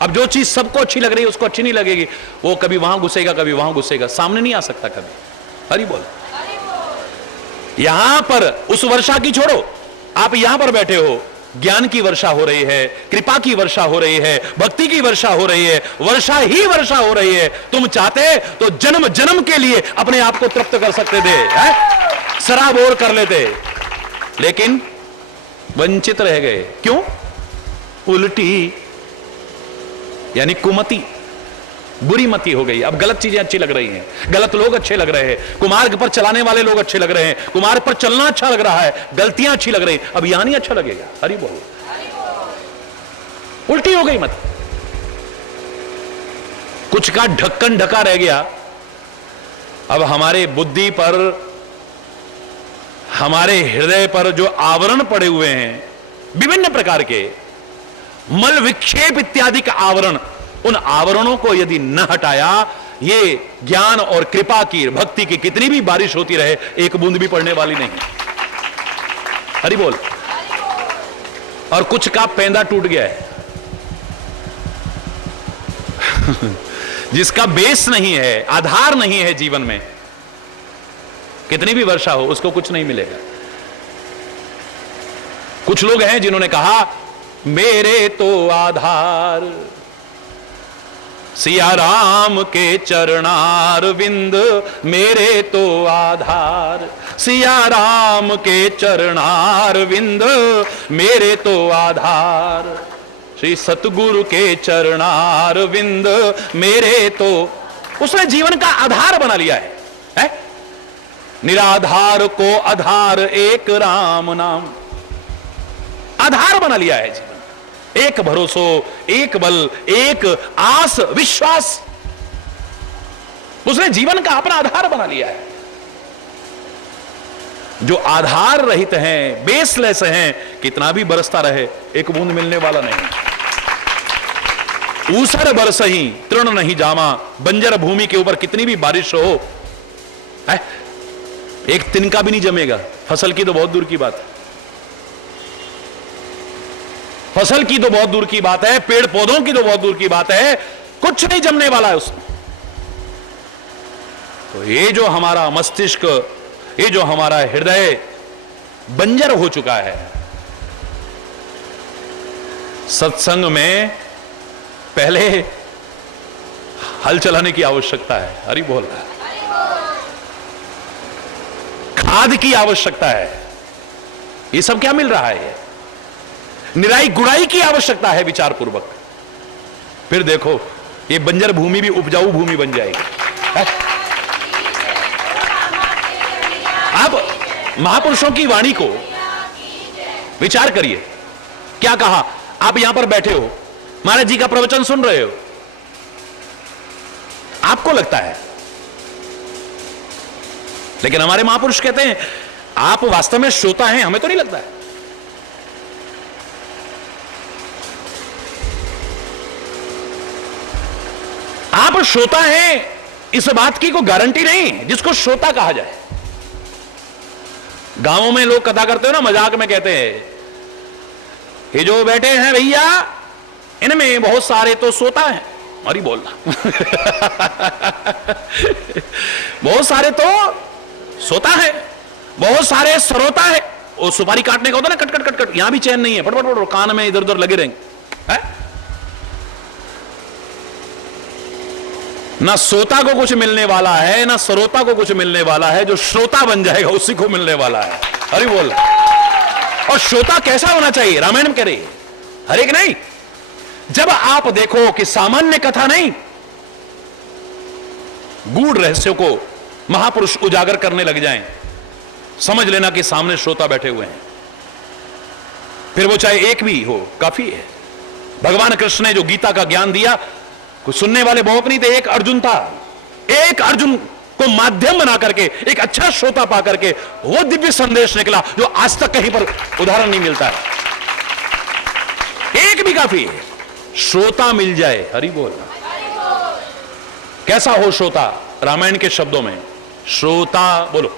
अब जो चीज सबको अच्छी लग रही है उसको अच्छी नहीं लगेगी। वो कभी वहां घुसेगा, कभी वहां घुसेगा, सामने नहीं आ सकता कभी। हरि बोल। यहां पर उस वर्षा की छोड़ो, आप यहां पर बैठे हो, ज्ञान की वर्षा हो रही है, कृपा की वर्षा हो रही है, भक्ति की वर्षा हो रही है, वर्षा ही वर्षा हो रही है। तुम चाहते तो जन्म जन्म के लिए अपने आप को तृप्त कर सकते थे, सराबोर कर लेते, लेकिन वंचित रह गए। क्यों? उल्टी यानी कुमति, बुरी मति हो गई। अब गलत चीजें अच्छी लग रही हैं, गलत लोग अच्छे लग रहे हैं, कुमार्ग पर चलाने वाले लोग अच्छे लग रहे हैं, कुमार्ग पर चलना अच्छा लग रहा है, गलतियां अच्छी लग रही, अब यहां नहीं अच्छा लगेगा। हरि बोल। उल्टी हो गई मत, कुछ का ढक्कन ढका रह गया। अब हमारे बुद्धि पर, हमारे हृदय पर जो आवरण पड़े हुए हैं विभिन्न प्रकार के, मल विक्षेप इत्यादि का आवरण, उन आवरणों को यदि न हटाया, ये ज्ञान और कृपा की, भक्ति की कितनी भी बारिश होती रहे, एक बूंद भी पड़ने वाली नहीं। हरि बोल। और कुछ का पेंदा टूट गया है जिसका बेस नहीं है, आधार नहीं है जीवन में, कितनी भी वर्षा हो उसको कुछ नहीं मिलेगा। कुछ लोग हैं जिन्होंने कहा मेरे तो आधार सिया राम के चरणार विंद, मेरे तो आधार सिया राम के चरणार विंद, मेरे तो आधार श्री सतगुरु के चरणार विंद, मेरे तो। उसने जीवन का आधार बना लिया है? निराधार को आधार एक राम नाम, आधार बना लिया है जीवन। एक भरोसो, एक बल, एक आस, विश्वास, उसने जीवन का अपना आधार बना लिया है। जो आधार रहित हैं, बेसलेस हैं, कितना भी बरसता रहे एक बूंद मिलने वाला नहीं। ऊसर बरसही तृण नहीं जामा, बंजर भूमि के ऊपर कितनी भी बारिश हो, एक तिनका भी नहीं जमेगा। फसल की तो बहुत दूर की बात है, फसल की तो बहुत दूर की बात है, पेड़ पौधों की तो बहुत दूर की बात है, कुछ नहीं जमने वाला है उसमें। तो ये जो हमारा मस्तिष्क, ये जो हमारा हृदय बंजर हो चुका है, सत्संग में पहले हल चलाने की आवश्यकता है। हरि बोल। खाद की आवश्यकता है। ये सब क्या मिल रहा है? निराई गुड़ाई की आवश्यकता है विचार पूर्वक। फिर देखो ये बंजर भूमि भी उपजाऊ भूमि बन जाएगी। आप महापुरुषों की वाणी को विचार करिए। क्या कहा? आप यहां पर बैठे हो, महाराज जी का प्रवचन सुन रहे हो, आपको लगता है, लेकिन हमारे महापुरुष कहते हैं आप वास्तव में श्रोता हैं, हमें तो नहीं लगता है। आप श्रोता हैं इस बात की कोई गारंटी नहीं जिसको श्रोता कहा जाए। गांवों में लोग कथा करते हो ना, मजाक में कहते हैं ये जो बैठे हैं भैया इनमें बहुत सारे तो सोता हैं। अरे बोलना बहुत सारे तो सोता है, बहुत सारे सरोता है। वो सुपारी काटने का होता ना, कट कट कट कट, यहां भी चैन नहीं है, फटफट फट कान में इधर उधर लगे रहेंगे। ना सोता को कुछ मिलने वाला है, ना सरोता को कुछ मिलने वाला है, जो श्रोता बन जाएगा उसी को मिलने वाला है। अरे बोल। और श्रोता कैसा होना चाहिए? रामायण में कह रही है, हर एक नहीं। जब आप देखो कि सामान्य कथा नहीं, गूढ़ रहस्यों को महापुरुष उजागर करने लग जाएं, समझ लेना कि सामने श्रोता बैठे हुए हैं, फिर वो चाहे एक भी हो, काफी है। भगवान कृष्ण ने जो गीता का ज्ञान दिया, कुछ सुनने वाले बहुत नहीं थे, एक अर्जुन था। एक अर्जुन को माध्यम बना करके, एक अच्छा श्रोता पा करके वो दिव्य संदेश निकला जो आज तक कहीं पर उदाहरण नहीं मिलता है। एक भी काफी है, श्रोता मिल जाए। हरि बोल। कैसा हो श्रोता? रामायण के शब्दों में श्रोता बोलो,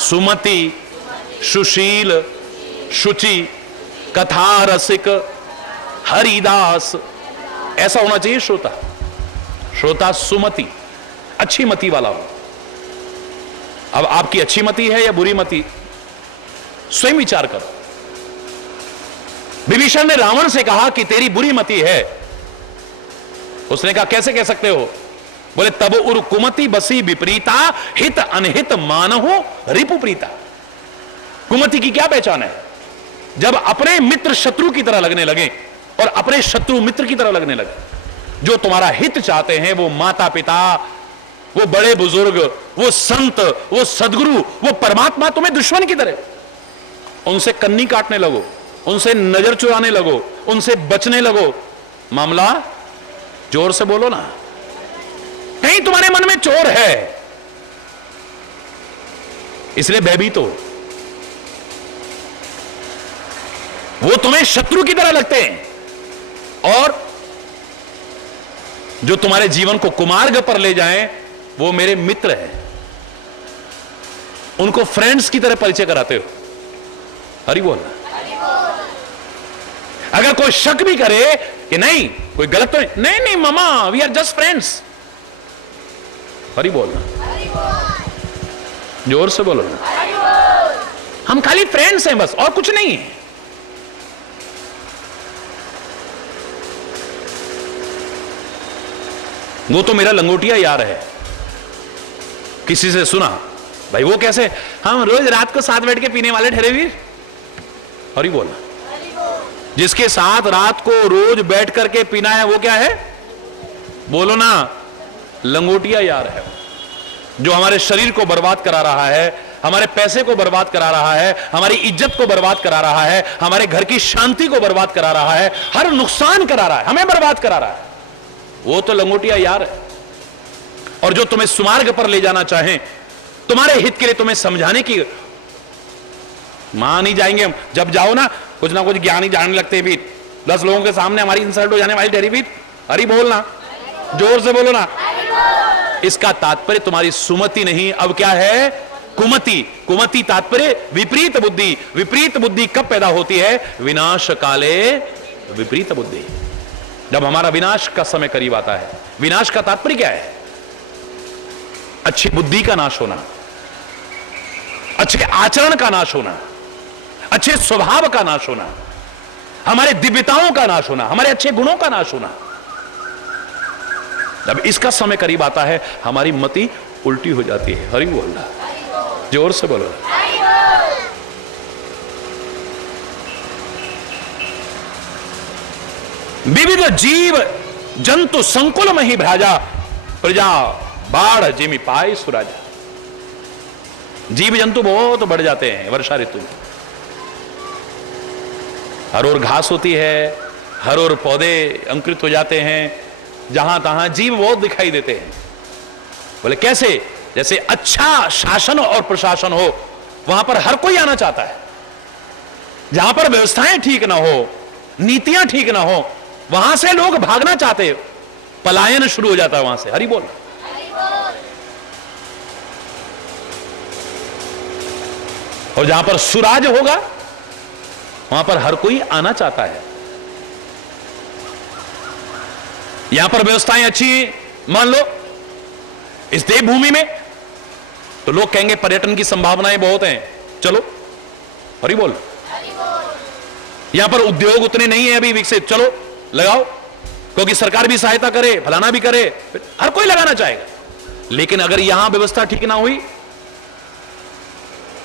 सुमति, सुशील, शुचि, कथा रसिक, हरिदास, ऐसा होना चाहिए श्रोता। श्रोता सुमति, अच्छी मति वाला हो। अब आपकी अच्छी मति है या बुरी मति, स्वयं विचार करो। विभीषण ने रावण से कहा कि तेरी बुरी मति है। उसने कहा कैसे कह सकते हो? बोले तब उर कुमति बसी विपरीता, हित अनहित मानहु रिपु प्रीता। कुमति की क्या पहचान है? जब अपने मित्र शत्रु की तरह लगने लगे और अपने शत्रु मित्र की तरह लगने लगे। जो तुम्हारा हित चाहते हैं, वो माता पिता, वो बड़े बुजुर्ग, वो संत, वो सदगुरु, वो परमात्मा तुम्हें दुश्मन की तरह। उनसे कन्नी काटने लगो, उनसे नजर चुराने लगो, उनसे बचने लगो। मामला, जोर से बोलो ना, कहीं तुम्हारे मन में चोर है, इसलिए भयभीत हो। वो तुम्हें शत्रु की तरह लगते हैं और जो तुम्हारे जीवन को कुमार्ग पर ले जाएं, वो मेरे मित्र हैं। उनको फ्रेंड्स की तरह परिचय कराते हो। हरि बोल। अगर कोई शक भी करे कि नहीं कोई गलत तो नहीं, नहीं मामा, we are just friends. Hari बोलना, जोर से बोलो ना, हम खाली फ्रेंड्स हैं बस, और कुछ नहीं है। वो तो मेरा लंगोटिया यार है। किसी से सुना, भाई वो कैसे? हम रोज रात को साथ बैठ के पीने वाले ठहरे वीर। हरि बोलना। जिसके साथ रात को रोज बैठ करके पीना है वो क्या है? बोलो ना, लंगोटिया यार है। जो हमारे शरीर को बर्बाद करा रहा है, हमारे पैसे को बर्बाद करा रहा है, हमारी इज्जत को बर्बाद करा रहा है, हमारे घर की शांति को बर्बाद करा रहा है, हर नुकसान करा रहा है, हमें बर्बाद करा रहा है, वो तो लंगोटिया यार है। और जो तुम्हें सुमार्ग पर ले जाना चाहें, तुम्हारे हित के लिए तुम्हें समझाने की, मान ही जाएंगे हम। जब जाओ ना कुछ ज्ञान ही जानने लगते हैं भी। 10 लोगों के सामने हमारी इंसल्ट हो जाने वाली ठहरी भी। हरि बोलना, जोर से बोलो ना। इसका तात्पर्य तुम्हारी सुमति नहीं, अब क्या है? कुमति। कुमति तात्पर्य विपरीत बुद्धि। विपरीत बुद्धि कब पैदा होती है? विनाश काले विपरीत बुद्धि। जब हमारा विनाश का समय करीब आता है। विनाश का तात्पर्य क्या है? अच्छी बुद्धि का नाश होना, अच्छे आचरण का नाश होना, अच्छे स्वभाव का नाश होना, हमारे दिव्यताओं का नाश होना, हमारे अच्छे गुणों का नाश होना। जब इसका समय करीब आता है, हमारी मति उल्टी हो जाती है। हरि बोलना, जोर से बोलो। विविध जीव जंतु संकुल में ही भ्राजा, प्रजा बाढ़ जिमि पाए सुराजा। जीव जंतु बहुत बढ़ जाते हैं वर्षा ऋतु में। हर ओर घास होती है, हर ओर पौधे अंकुरित हो जाते हैं, जहां तहां जीव बहुत दिखाई देते हैं। बोले कैसे? जैसे अच्छा शासन और प्रशासन हो, वहां पर हर कोई आना चाहता है। जहां पर व्यवस्थाएं ठीक ना हो, नीतियां ठीक ना हो, वहां से लोग भागना चाहते हैं, पलायन शुरू हो जाता है वहां से। हरि बोल। और जहां पर सुराज होगा, वहां पर हर कोई आना चाहता है। यहां पर व्यवस्थाएं अच्छी, मान लो इस देवभूमि में, तो लोग कहेंगे पर्यटन की संभावनाएं बहुत हैं, चलो। हरि बोल। यहां पर उद्योग उतने नहीं है अभी विकसित, चलो लगाओ, क्योंकि सरकार भी सहायता करे, फलाना भी करे, हर कोई लगाना चाहेगा। लेकिन अगर यहां व्यवस्था ठीक ना हुई,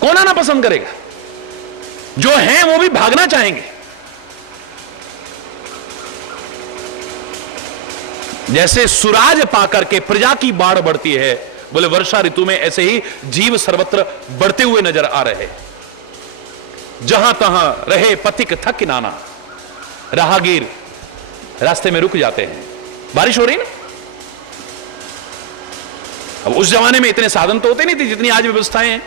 कौन आना पसंद करेगा? जो हैं वो भी भागना चाहेंगे। जैसे सुराज पाकर के प्रजा की बाढ़ बढ़ती है, बोले वर्षा ऋतु में ऐसे ही जीव सर्वत्र बढ़ते हुए नजर आ रहे, जहां तहां रहे पथिक थक नाना, राहगीर रास्ते में रुक जाते हैं। बारिश हो रही ना, अब उस जमाने में इतने साधन तो होते नहीं थे जितनी आज व्यवस्थाएं हैं,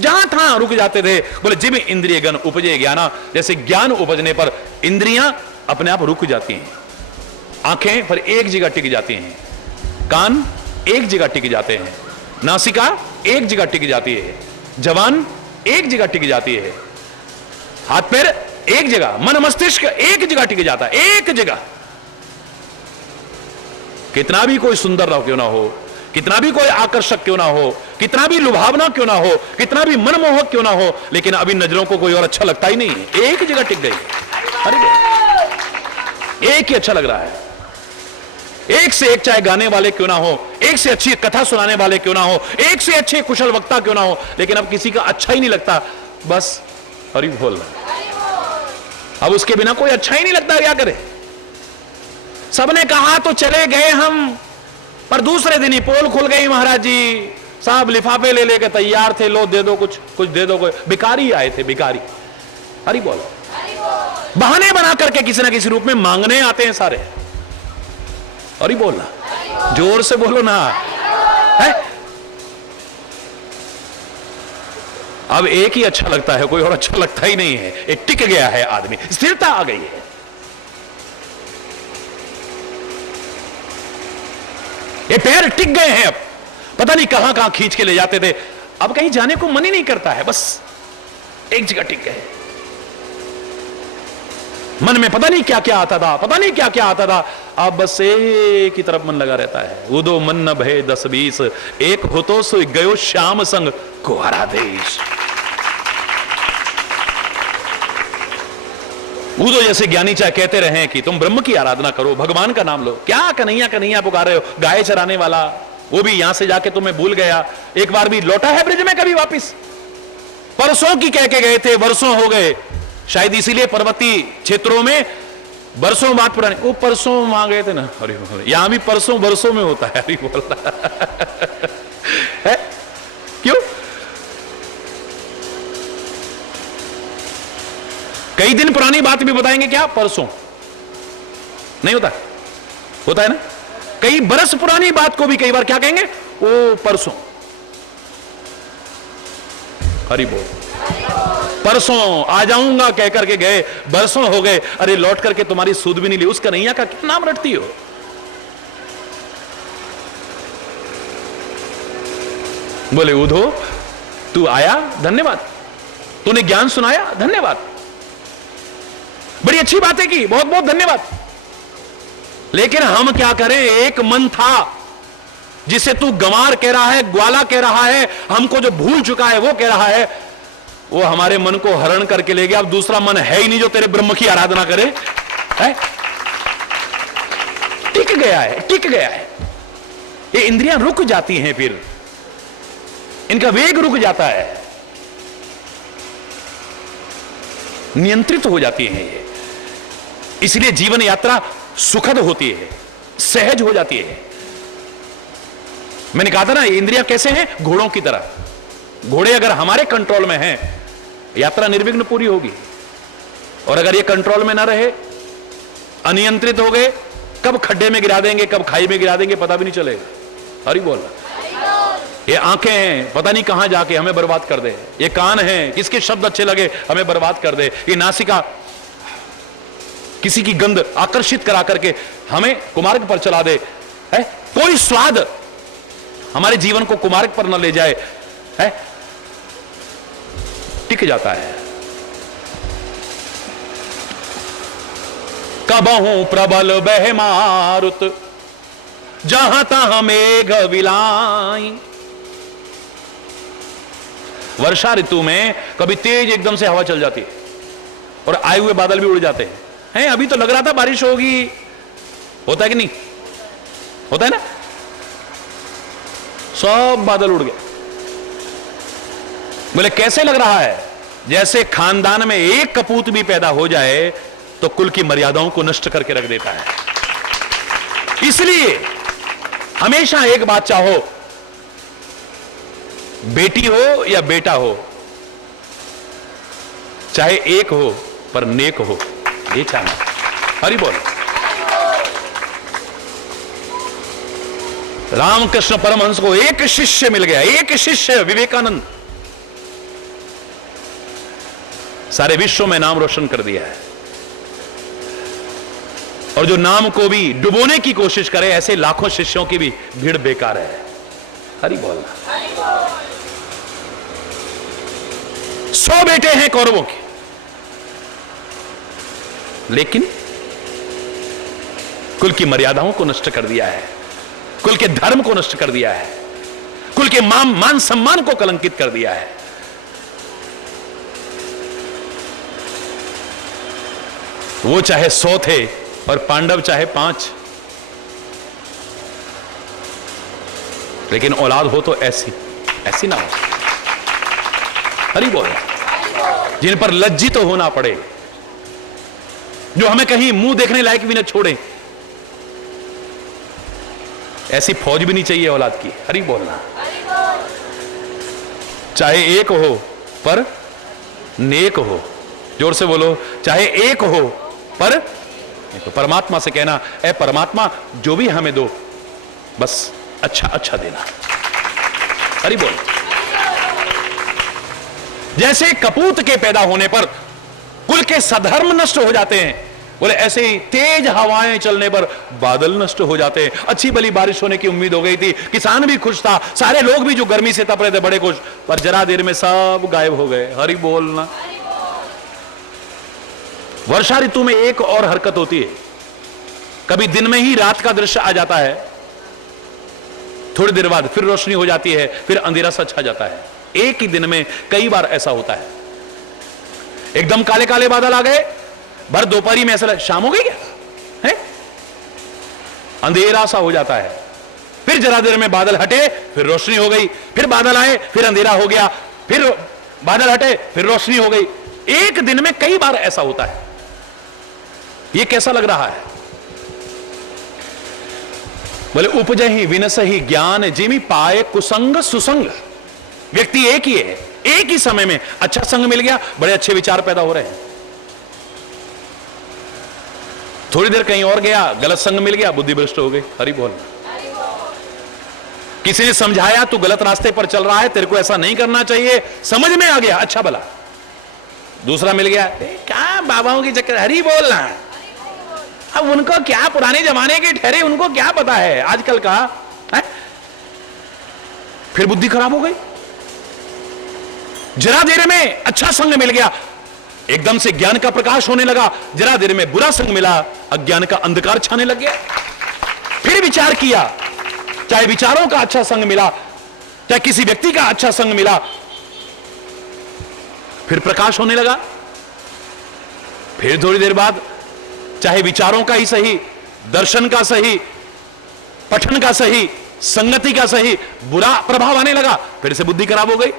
जहां तहां रुक जाते थे। बोले जिम इंद्रिय गण उपजे ज्ञाना, जैसे ज्ञान उपजने पर इंद्रियां अपने आप रुक जाती हैं। आंखें पर एक जगह टिक जाती हैं, कान एक जगह टिक जाते हैं, नासिका एक जगह टिक जाती है, जबान एक जगह टिक जाती है, हाथ पैर एक जगह, मन मस्तिष्क एक जगह टिक जाता है, एक जगह। कितना भी कोई सुंदर ना क्यों ना हो, कितना भी कोई आकर्षक क्यों ना हो, कितना भी लुभावना क्यों ना हो, कितना भी मनमोहक क्यों ना हो, लेकिन अभी नजरों को कोई और अच्छा लगता ही नहीं है, एक जगह टिक गई। अरे एक ही अच्छा लग रहा है, एक से एक चाहे गाने वाले क्यों ना हो, एक से अच्छी कथा सुनाने वाले क्यों ना हो, एक से अच्छे कुशल वक्ता क्यों ना हो, लेकिन अब किसी का अच्छा ही नहीं लगता, बस हरि बोल रहा। अब उसके बिना कोई अच्छा ही नहीं लगता, क्या करे। सबने कहा तो चले गए हम, पर दूसरे दिन ही पोल खुल गई महाराज जी, साहब लिफाफे ले लेके तैयार थे, लो दे दो कुछ, कुछ दे दो। कोई भिखारी आए थे, भिखारी। हरि बोलो। बहाने बना करके किसी ना किसी रूप में मांगने आते हैं सारे। हरि बोलना, जोर से बोलो ना है। अब एक ही अच्छा लगता है, कोई और अच्छा लगता ही नहीं है, एक टिक गया है आदमी, स्थिरता आ गई है। ये पैर टिक गए हैं, अब पता नहीं कहां कहां खींच के ले जाते थे, अब कहीं जाने को मन ही नहीं करता है, बस एक जगह टिक गए। मन में पता नहीं क्या क्या आता था, पता नहीं क्या क्या आता था, अब बस एक ही तरफ मन लगा रहता है। उदो मन न भय 10-20, एक हो तो सो गयो श्याम संग कुहारा देश। उदो जैसे ज्ञानी चाहे कहते रहे कि तुम ब्रह्म की आराधना करो, भगवान का नाम लो, क्या कन्हैया कन्हैया पुकार रहे हो, गाय चराने वाला, वो भी यहां से जाके तुम्हें भूल गया, एक बार भी लौटा है ब्रिज में कभी वापिस? परसों की कह के गए थे, वर्षों हो गए, शायद इसीलिए पर्वतीय क्षेत्रों में बरसों बाद पुराने, वो परसों वहां गए थे ना, अरे यहां भी परसों बरसों में होता है, अरे बोल है क्यों? कई दिन पुरानी बात भी बताएंगे क्या परसों नहीं होता, होता है ना। कई बरस पुरानी बात को भी कई बार क्या कहेंगे, ओ परसों। हरि बोल। परसों आ जाऊंगा कह करके गए, बरसों हो गए, अरे लौट करके तुम्हारी सूद भी नहीं ली, उस कन्हैया का क्या नाम रटती हो? बोले उधो तू आया धन्यवाद, तूने ज्ञान सुनाया धन्यवाद, बड़ी अच्छी बातें की, बहुत बहुत धन्यवाद। लेकिन हम क्या करें, एक मन था जिसे तू गंवार कह रहा है, ग्वाला कह रहा है, हमको जो भूल चुका है वो कह रहा है, वो हमारे मन को हरण करके ले गया। अब दूसरा मन है ही नहीं जो तेरे ब्रह्म की आराधना करे, है? टिक गया है, टिक गया है। ये इंद्रियां रुक जाती हैं, फिर इनका वेग रुक जाता है, नियंत्रित हो जाती हैं ये। इसलिए जीवन यात्रा सुखद होती है, सहज हो जाती है। मैंने कहा था ना, इंद्रियां कैसे हैं, घोड़ों की तरह। घोड़े अगर हमारे कंट्रोल में हैं, यात्रा निर्विघ्न पूरी होगी, और अगर ये कंट्रोल में ना रहे, अनियंत्रित हो गए, कब खड्डे में गिरा देंगे, कब खाई में गिरा देंगे, पता भी नहीं चलेगा। हरि बोल। ये आंखें हैं, पता नहीं कहां जाके हमें बर्बाद कर दे। ये कान हैं, किसके शब्द अच्छे लगे हमें बर्बाद कर दे। ये नासिका किसी की गंध आकर्षित करा करके हमें कुमार्ग पर चला दे, है? कोई स्वाद हमारे जीवन को कुमार्ग पर न ले जाए, है? टिक जाता है। कबहू प्रबल बह मारुत, जहां तहां मेघ विलाई। वर्षा ऋतु में कभी तेज एकदम से हवा चल जाती है और आए हुए बादल भी उड़ जाते हैं। अभी तो लग रहा था बारिश होगी, होता है कि नहीं, होता है ना, सब बादल उड़ गए। बोले कैसे लग रहा है, जैसे खानदान में एक कपूत भी पैदा हो जाए तो कुल की मर्यादाओं को नष्ट करके रख देता है। इसलिए हमेशा एक बात चाहो बेटी हो या बेटा हो, चाहे एक हो पर नेक हो, ये चाहना। हरि बोल। रामकृष्ण परमहंस को एक शिष्य मिल गया, एक शिष्य विवेकानंद, सारे विश्व में नाम रोशन कर दिया है। और जो नाम को भी डुबोने की कोशिश करे, ऐसे लाखों शिष्यों की भी भीड़ बेकार है। हरि बोल। 100 बेटे हैं कौरवों के, लेकिन कुल की मर्यादाओं को नष्ट कर दिया है, कुल के धर्म को नष्ट कर दिया है, कुल के मान सम्मान को कलंकित कर दिया है। वो चाहे 100 थे और पांडव चाहे 5, लेकिन औलाद हो तो ऐसी ना हो। हरि बोल। जिन पर लज्जित तो होना पड़े, जो हमें कहीं मुंह देखने लायक भी न छोड़े, ऐसी फौज भी नहीं चाहिए औलाद की। हरि बोलना। चाहे एक हो पर नेक हो, जोर से बोलो, चाहे एक हो पर तो परमात्मा से कहना, ऐ परमात्मा जो भी हमें दो बस अच्छा अच्छा देना। हरि बोल। जैसे कपूत के पैदा होने पर कुल के सधर्म नष्ट हो जाते हैं, बोले ऐसे ही तेज हवाएं चलने पर बादल नष्ट हो जाते हैं। अच्छी भली बारिश होने की उम्मीद हो गई थी, किसान भी खुश था, सारे लोग भी जो गर्मी से तप रहे थे बड़े खुश, पर जरा देर में सब गायब हो गए। हरि बोलना। वर्षा ऋतु में एक और हरकत होती है, कभी दिन में ही रात का दृश्य आ जाता है, थोड़ी देर बाद फिर रोशनी हो जाती है, फिर अंधेरा सा छा जाता है। एक ही दिन में कई बार ऐसा होता है। एकदम काले काले बादल आ गए, भर दोपहरी में ऐसा लगा शाम हो गई क्या है, अंधेरा सा हो जाता है, फिर जरा देर में बादल हटे, फिर रोशनी हो गई, फिर बादल आए, फिर अंधेरा हो गया, फिर बादल हटे, फिर रोशनी हो गई। एक दिन में कई बार ऐसा होता है। ये कैसा लग रहा है? बोले उपजहि विनसहि ज्ञान जिमि पाए कुसंग सुसंग। व्यक्ति एक ही है, एक ही समय में अच्छा संग मिल गया, बड़े अच्छे विचार पैदा हो रहे हैं। थोड़ी देर कहीं और गया, गलत संग मिल गया, बुद्धि भ्रष्ट हो गई। हरि बोल। किसी ने समझाया तू गलत रास्ते पर चल रहा है, तेरे को ऐसा नहीं करना चाहिए, समझ में आ गया, अच्छा भला। दूसरा मिल गया, क्या बाबाओं की चक्कर, हरि बोलना। अब उनको क्या, पुराने जमाने के ठहरे, उनको क्या पता है आजकल का है? फिर बुद्धि खराब हो गई। जरा देर में अच्छा संग मिल गया, एकदम से ज्ञान का प्रकाश होने लगा, जरा देर में बुरा संग मिला, अज्ञान का अंधकार छाने लग गया। फिर विचार किया, चाहे विचारों का अच्छा संग मिला, चाहे किसी व्यक्ति का अच्छा संग मिला, फिर प्रकाश होने लगा। फिर थोड़ी देर बाद चाहे विचारों का ही सही, दर्शन का सही, पठन का सही, संगति का सही, बुरा प्रभाव आने लगा, फिर से बुद्धि खराब हो गई।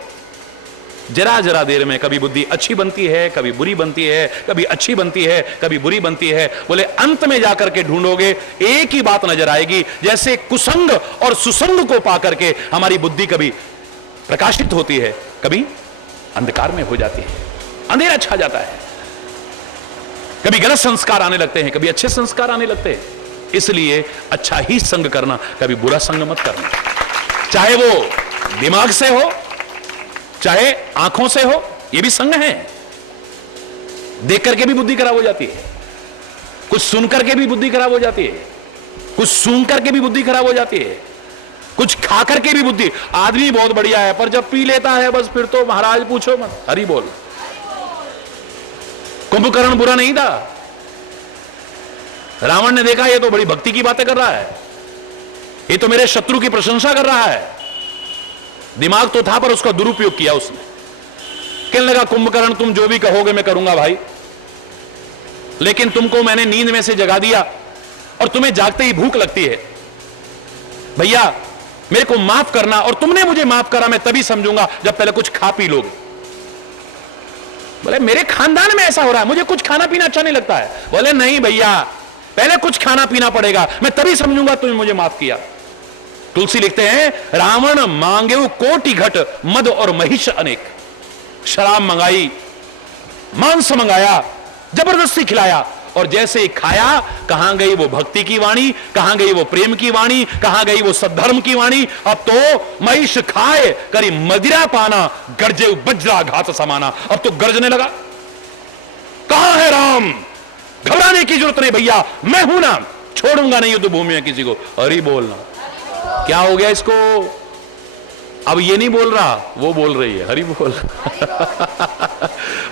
जरा जरा देर में कभी बुद्धि अच्छी बनती है, कभी बुरी बनती है, कभी अच्छी बनती है, कभी बुरी बनती है। बोले अंत में जाकर के ढूंढोगे एक ही बात नजर आएगी, जैसे कुसंग और सुसंग को पाकर के हमारी बुद्धि कभी प्रकाशित होती है, कभी अंधकार में हो जाती है, अंधेरा छा जाता है। कभी गलत संस्कार आने लगते हैं, कभी अच्छे संस्कार आने लगते हैं। इसलिए अच्छा ही संग करना, कभी बुरा संग मत करना। चाहे वो दिमाग से हो, चाहे आंखों से हो, ये भी संग है। देख करके भी बुद्धि खराब हो जाती है, कुछ सुन करके भी बुद्धि खराब हो जाती है, कुछ सूंघ करके भी बुद्धि खराब हो जाती है, कुछ खा करके भी बुद्धि। आदमी बहुत बढ़िया है, पर जब पी लेता है बस फिर तो महाराज पूछो मत। हरि बोल। कुंभकर्ण बुरा नहीं था, रावण ने देखा ये तो बड़ी भक्ति की बातें कर रहा है, ये तो मेरे शत्रु की प्रशंसा कर रहा है। दिमाग तो था पर उसका दुरुपयोग किया उसने। कहने लगा कुंभकर्ण तुम जो भी कहोगे मैं करूंगा भाई, लेकिन तुमको मैंने नींद में से जगा दिया और तुम्हें जागते ही भूख लगती है। भैया मेरे को माफ करना, और तुमने मुझे माफ करा मैं तभी समझूंगा जब पहले कुछ खा पी लोगे। बोले मेरे खानदान में ऐसा हो रहा है, मुझे कुछ खाना पीना अच्छा नहीं लगता है। बोले नहीं भैया, पहले कुछ खाना पीना पड़ेगा, मैं तभी समझूंगा तुमने मुझे माफ किया। तुलसी लिखते हैं, रावण मांगे कोटि घट मद और महिष अनेक। शराब मंगाई, मांस मंगाया, जबरदस्ती खिलाया, और जैसे ही खाया, कहां गई वो भक्ति की वाणी, कहां गई वो प्रेम की वाणी, कहां गई वो सद्धर्म की वाणी। अब तो महिष खाए करी मदिरा पाना, गर्जे वज्रा घात समाना। अब तो गर्जने लगा, कहां है राम, घबराने की जरूरत नहीं भैया, मैं हूं ना, छोड़ूंगा नहीं युद्ध भूमि में किसी को। हरि बोलना। क्या हो गया इसको? अब ये नहीं बोल रहा, वो बोल रही है, हरि बोल।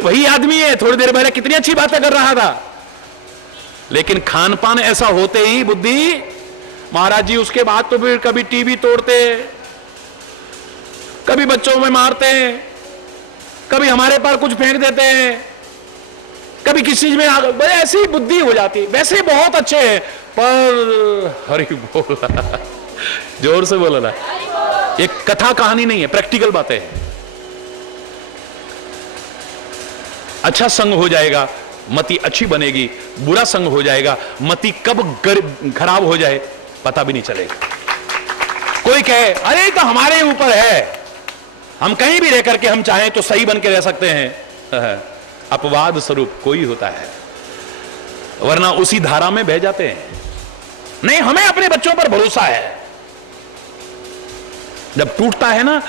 वही आदमी है, थोड़ी देर पहले कितनी अच्छी बातें कर रहा था, लेकिन खान पान ऐसा होते ही बुद्धि महाराज जी, उसके बाद तो फिर कभी टीवी तोड़ते, कभी बच्चों में मारते हैं, कभी हमारे पर कुछ फेंक देते हैं, कभी किसी चीज में ऐसी बुद्धि हो जाती। वैसे बहुत अच्छे हैं, पर हरि बोल, जोर से बोलो ना। ये कथा कहानी नहीं है, प्रैक्टिकल बातें हैं। अच्छा संग हो जाएगा, मति अच्छी बनेगी, बुरा संग हो जाएगा, मति कब खराब हो जाए पता भी नहीं चलेगा। कोई कहे अरे तो हमारे ऊपर है, हम कहीं भी रह करके हम चाहें तो सही बन के रह सकते हैं, अपवाद स्वरूप कोई होता है, वरना उसी धारा में बह जाते हैं। नहीं, हमें अपने बच्चों पर भरोसा है। जब टूटता है ना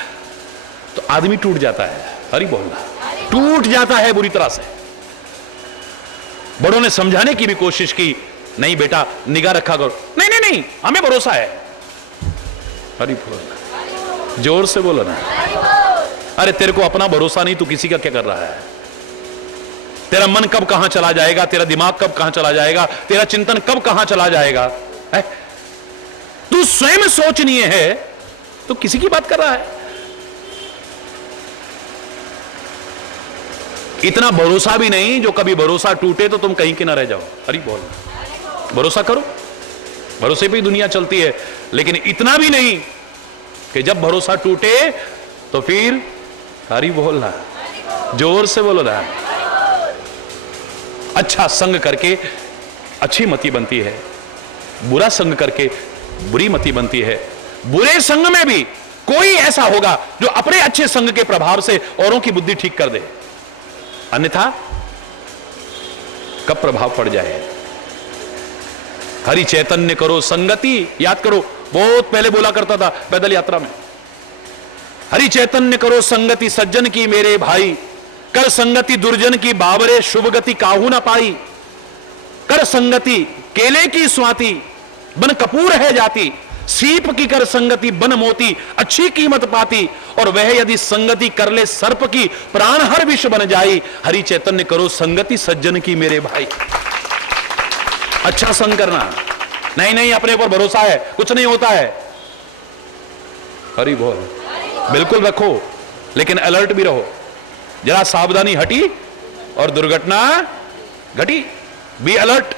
तो आदमी टूट जाता है, हरि बोलना, टूट जाता है बुरी तरह से। बड़ों ने समझाने की भी कोशिश की, नहीं बेटा निगाह रखा करो, नहीं नहीं नहीं हमें भरोसा है, हरि बोलना, जोर से बोलो ना। अरे तेरे को अपना भरोसा नहीं, तू किसी का क्या कर रहा है? तेरा मन कब कहां चला जाएगा, तेरा दिमाग कब कहां चला जाएगा, तेरा चिंतन कब कहां चला जाएगा, तू स्वयं सोचनीय है तो किसी की बात कर रहा है? इतना भरोसा भी नहीं जो कभी भरोसा टूटे तो तुम कहीं के ना रह जाओ। अरे बोल, भरोसा करो, भरोसे पे ही दुनिया चलती है, लेकिन इतना भी नहीं कि जब भरोसा टूटे तो फिर हरि बोलना, जोर से बोलो ना। अच्छा संग करके अच्छी मति बनती है, बुरा संग करके बुरी मति बनती है। बुरे संग में भी कोई ऐसा होगा जो अपने अच्छे संग के प्रभाव से औरों की बुद्धि ठीक कर दे, अन्यथा कब प्रभाव पड़ जाए। हरि चैतन्य करो संगति, याद करो बहुत पहले बोला करता था पैदल यात्रा में, हरि चैतन्य करो संगति सज्जन की मेरे भाई, कर संगति दुर्जन की बाबरे शुभ गति काहू ना पाई। कर संगति केले की स्वाति बन कपूर है जाती, सीप की कर संगति बन मोती अच्छी कीमत पाती, और वह यदि संगति कर ले सर्प की प्राण हर विष बन जाई। हरि चैतन्य करो संगति सज्जन की मेरे भाई। अच्छा संग करना, नहीं नहीं अपने ऊपर भरोसा है, कुछ नहीं होता है, हरि बोल, बिल्कुल रखो, लेकिन अलर्ट भी रहो। जरा सावधानी हटी और दुर्घटना घटी, बी अलर्ट।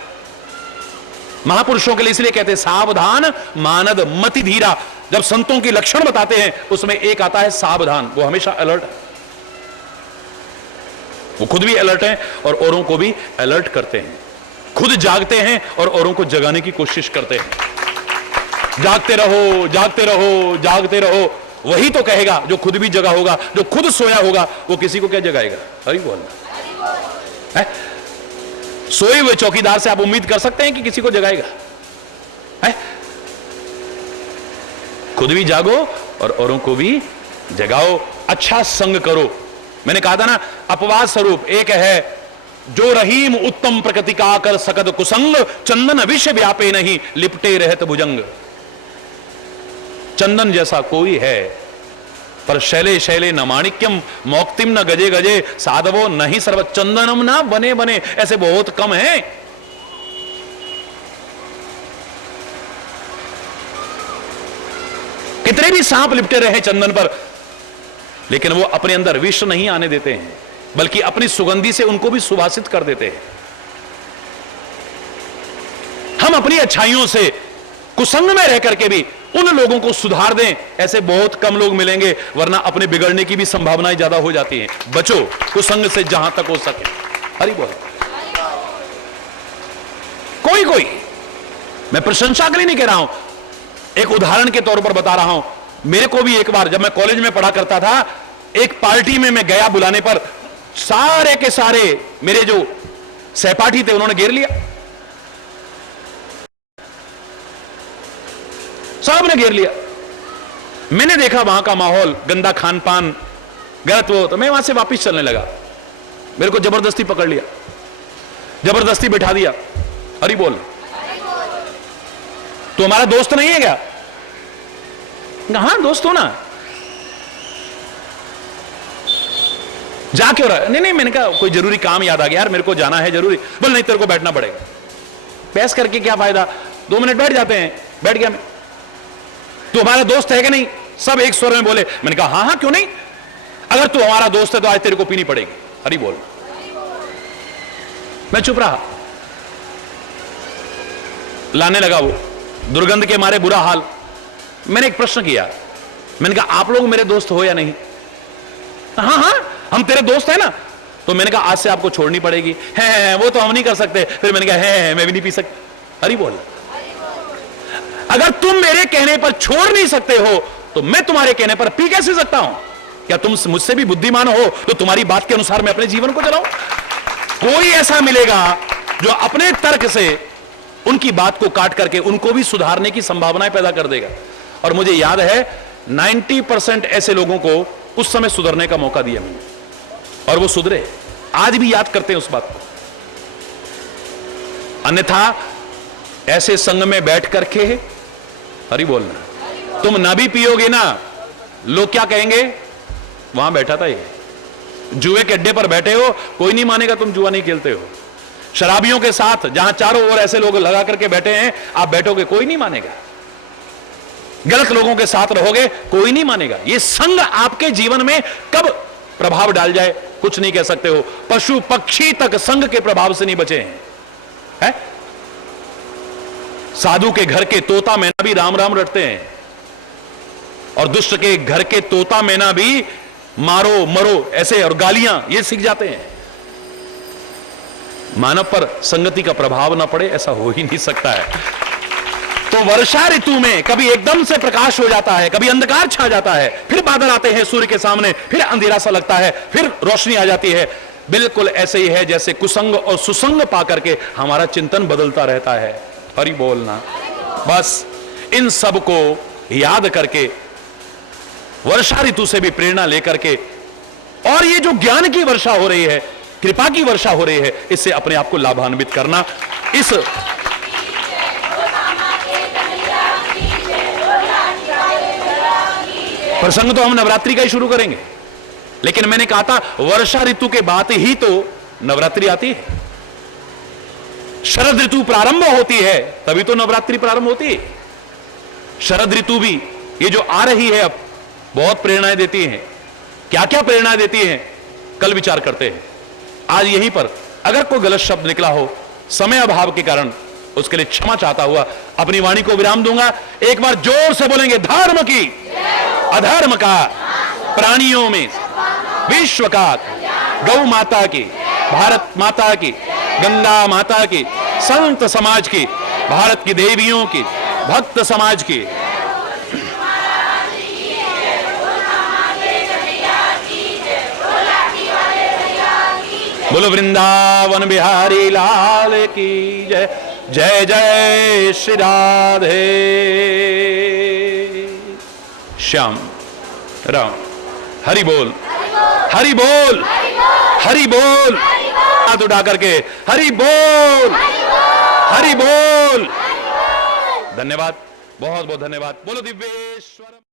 महापुरुषों के लिए इसलिए कहते हैं सावधान मानद मति धीरा। जब संतों के लक्षण बताते हैं उसमें एक आता है सावधान, वो हमेशा अलर्ट है, वो खुद भी अलर्ट हैं और औरों को भी अलर्ट करते हैं, खुद जागते हैं और औरों को जगाने की कोशिश करते हैं। जागते रहो जागते रहो जागते रहो, वही तो कहेगा जो खुद भी जगा होगा। जो खुद सोया होगा वो किसी को क्या जगाएगा? हरि बोलना। सोए हुए चौकीदार से आप उम्मीद कर सकते हैं कि किसी को जगाएगा? है? खुद भी जागो और औरों को भी जगाओ, अच्छा संग करो। मैंने कहा था ना, अपवाद स्वरूप एक है, जो रहीम उत्तम प्रकृति का कर सकत कुसंग, चंदन विष व्यापे नहीं लिपटे रहत भुजंग। चंदन जैसा कोई है, पर शैले शैले न माणिक्यम मौक्तिम न गजे गजे साधवो नहीं सर्व चंदनम ना बने बने, ऐसे बहुत कम हैं। कितने भी सांप लिपटे रहे चंदन पर, लेकिन वो अपने अंदर विष नहीं आने देते हैं, बल्कि अपनी सुगंधी से उनको भी सुवासित कर देते हैं। हम अपनी अच्छाइयों से कुसंग में रह करके भी उन लोगों को सुधार दें, ऐसे बहुत कम लोग मिलेंगे, वरना अपने बिगड़ने की भी संभावनाएं ज्यादा हो जाती हैं। बचो कुसंग से जहां तक हो सके। हरि बोल। कोई कोई, मैं प्रशंसा के लिए नहीं कह रहा हूं, एक उदाहरण के तौर पर बता रहा हूं, मेरे को भी एक बार जब मैं कॉलेज में पढ़ा करता था, एक पार्टी में मैं गया बुलाने पर, सारे के सारे मेरे जो सहपाठी थे उन्होंने घेर लिया, सबने घेर लिया। मैंने देखा वहां का माहौल, गंदा खान पान, गलत वो, तो मैं वहां से वापस चलने लगा। मेरे को जबरदस्ती पकड़ लिया, जबरदस्ती बिठा दिया। अरे बोल, तो हमारा दोस्त नहीं है क्या? हाँ दोस्त हो ना। जा क्यों रहा? नहीं नहीं, मैंने कहा कोई जरूरी काम याद आ गया यार, मेरे को जाना है जरूरी। बोल नहीं, तेरे को बैठना पड़ेगा। बहस करके क्या फायदा, 2 मिनट बैठ जाते हैं। बैठ गया मैं। तू हमारा दोस्त है कि नहीं? सब एक स्वर में बोले। मैंने कहा हाँ हाँ क्यों नहीं, अगर तू हमारा दोस्त है तो आज तेरे को पीनी पड़ेगी। हरी बोल। मैं चुप रहा। लाने लगा वो, दुर्गंध के मारे बुरा हाल। मैंने एक प्रश्न किया, मैंने कहा आप लोग मेरे दोस्त हो या नहीं? हाँ हाँ हम तेरे दोस्त हैं ना। तो मैंने कहा आज से आपको छोड़नी पड़ेगी। है वो तो हम नहीं कर सकते। फिर मैंने कहा है मैं भी नहीं पी सकता। अरे बोल, अगर तुम मेरे कहने पर छोड़ नहीं सकते हो तो मैं तुम्हारे कहने पर पी कैसे सकता हूं? क्या तुम मुझसे भी बुद्धिमान हो तो तुम्हारी बात के अनुसार मैं अपने जीवन को चलाऊं? कोई ऐसा मिलेगा जो अपने तर्क से उनकी बात को काट करके उनको भी सुधारने की संभावनाएं पैदा कर देगा। और मुझे याद है 90% ऐसे लोगों को उस समय सुधरने का मौका दिया मैंने, और वो सुधरे। आज भी याद करते हैं उस बात को। अन्यथा ऐसे संग में बैठ करके, हरि बोलना, तुम ना भी पियोगे ना, लोग क्या कहेंगे? वहां बैठा था ये, जुए के अड्डे पर बैठे हो, कोई नहीं मानेगा तुम जुआ नहीं खेलते हो। शराबियों के साथ जहां चारों ओर ऐसे लोग लगा करके बैठे हैं, आप बैठोगे कोई नहीं मानेगा। गलत लोगों के साथ रहोगे कोई नहीं मानेगा। ये संग आपके जीवन में कब प्रभाव डाल जाए कुछ नहीं कह सकते हो। पशु पक्षी तक संग के प्रभाव से नहीं बचे हैं, है? साधु के घर के तोता मैना भी राम राम रटते हैं, और दुष्ट के घर के तोता मैना भी मारो मरो ऐसे और गालियां ये सीख जाते हैं। मानव पर संगति का प्रभाव ना पड़े ऐसा हो ही नहीं सकता है। तो वर्षा ऋतु में कभी एकदम से प्रकाश हो जाता है, कभी अंधकार छा जाता है, फिर बादल आते हैं सूर्य के सामने, फिर अंधेरा सा लगता है, फिर रोशनी आ जाती है। बिल्कुल ऐसे ही है जैसे कुसंग और सुसंग पाकर के हमारा चिंतन बदलता रहता है। हरि बोलना। बस इन सब को याद करके, वर्षा ऋतु से भी प्रेरणा लेकर के, और ये जो ज्ञान की वर्षा हो रही है, कृपा की वर्षा हो रही है, इससे अपने आप को लाभान्वित करना। इस प्रसंग तो हम नवरात्रि का ही शुरू करेंगे, लेकिन मैंने कहा था वर्षा ऋतु के बाद ही तो नवरात्रि आती है। शरद ऋतु प्रारंभ होती है तभी तो नवरात्रि प्रारंभ होती है। शरद ऋतु भी ये जो आ रही है अब बहुत प्रेरणाएं देती हैं। क्या क्या प्रेरणाएं देती हैं कल विचार करते हैं। आज यहीं पर अगर कोई गलत शब्द निकला हो समय अभाव के कारण, उसके लिए क्षमा चाहता हुआ अपनी वाणी को विराम दूंगा। एक बार जोर से बोलेंगे, धर्म की अधर्म का, प्राणियों में विश्व का, गौ माता की, भारत माता की, गंगा माता की, संत समाज की, भारत की देवियों की, भक्त समाज की। बोलो वृंदावन बिहारी लाल की जय। जय जय श्री राधे श्याम राम। हरि बोल, हरि बोल, हरि बोल। हाथ उठा करके हरि बोल, हरि बोल। धन्यवाद, बहुत बहुत धन्यवाद। बोलो दिव्येश्वर।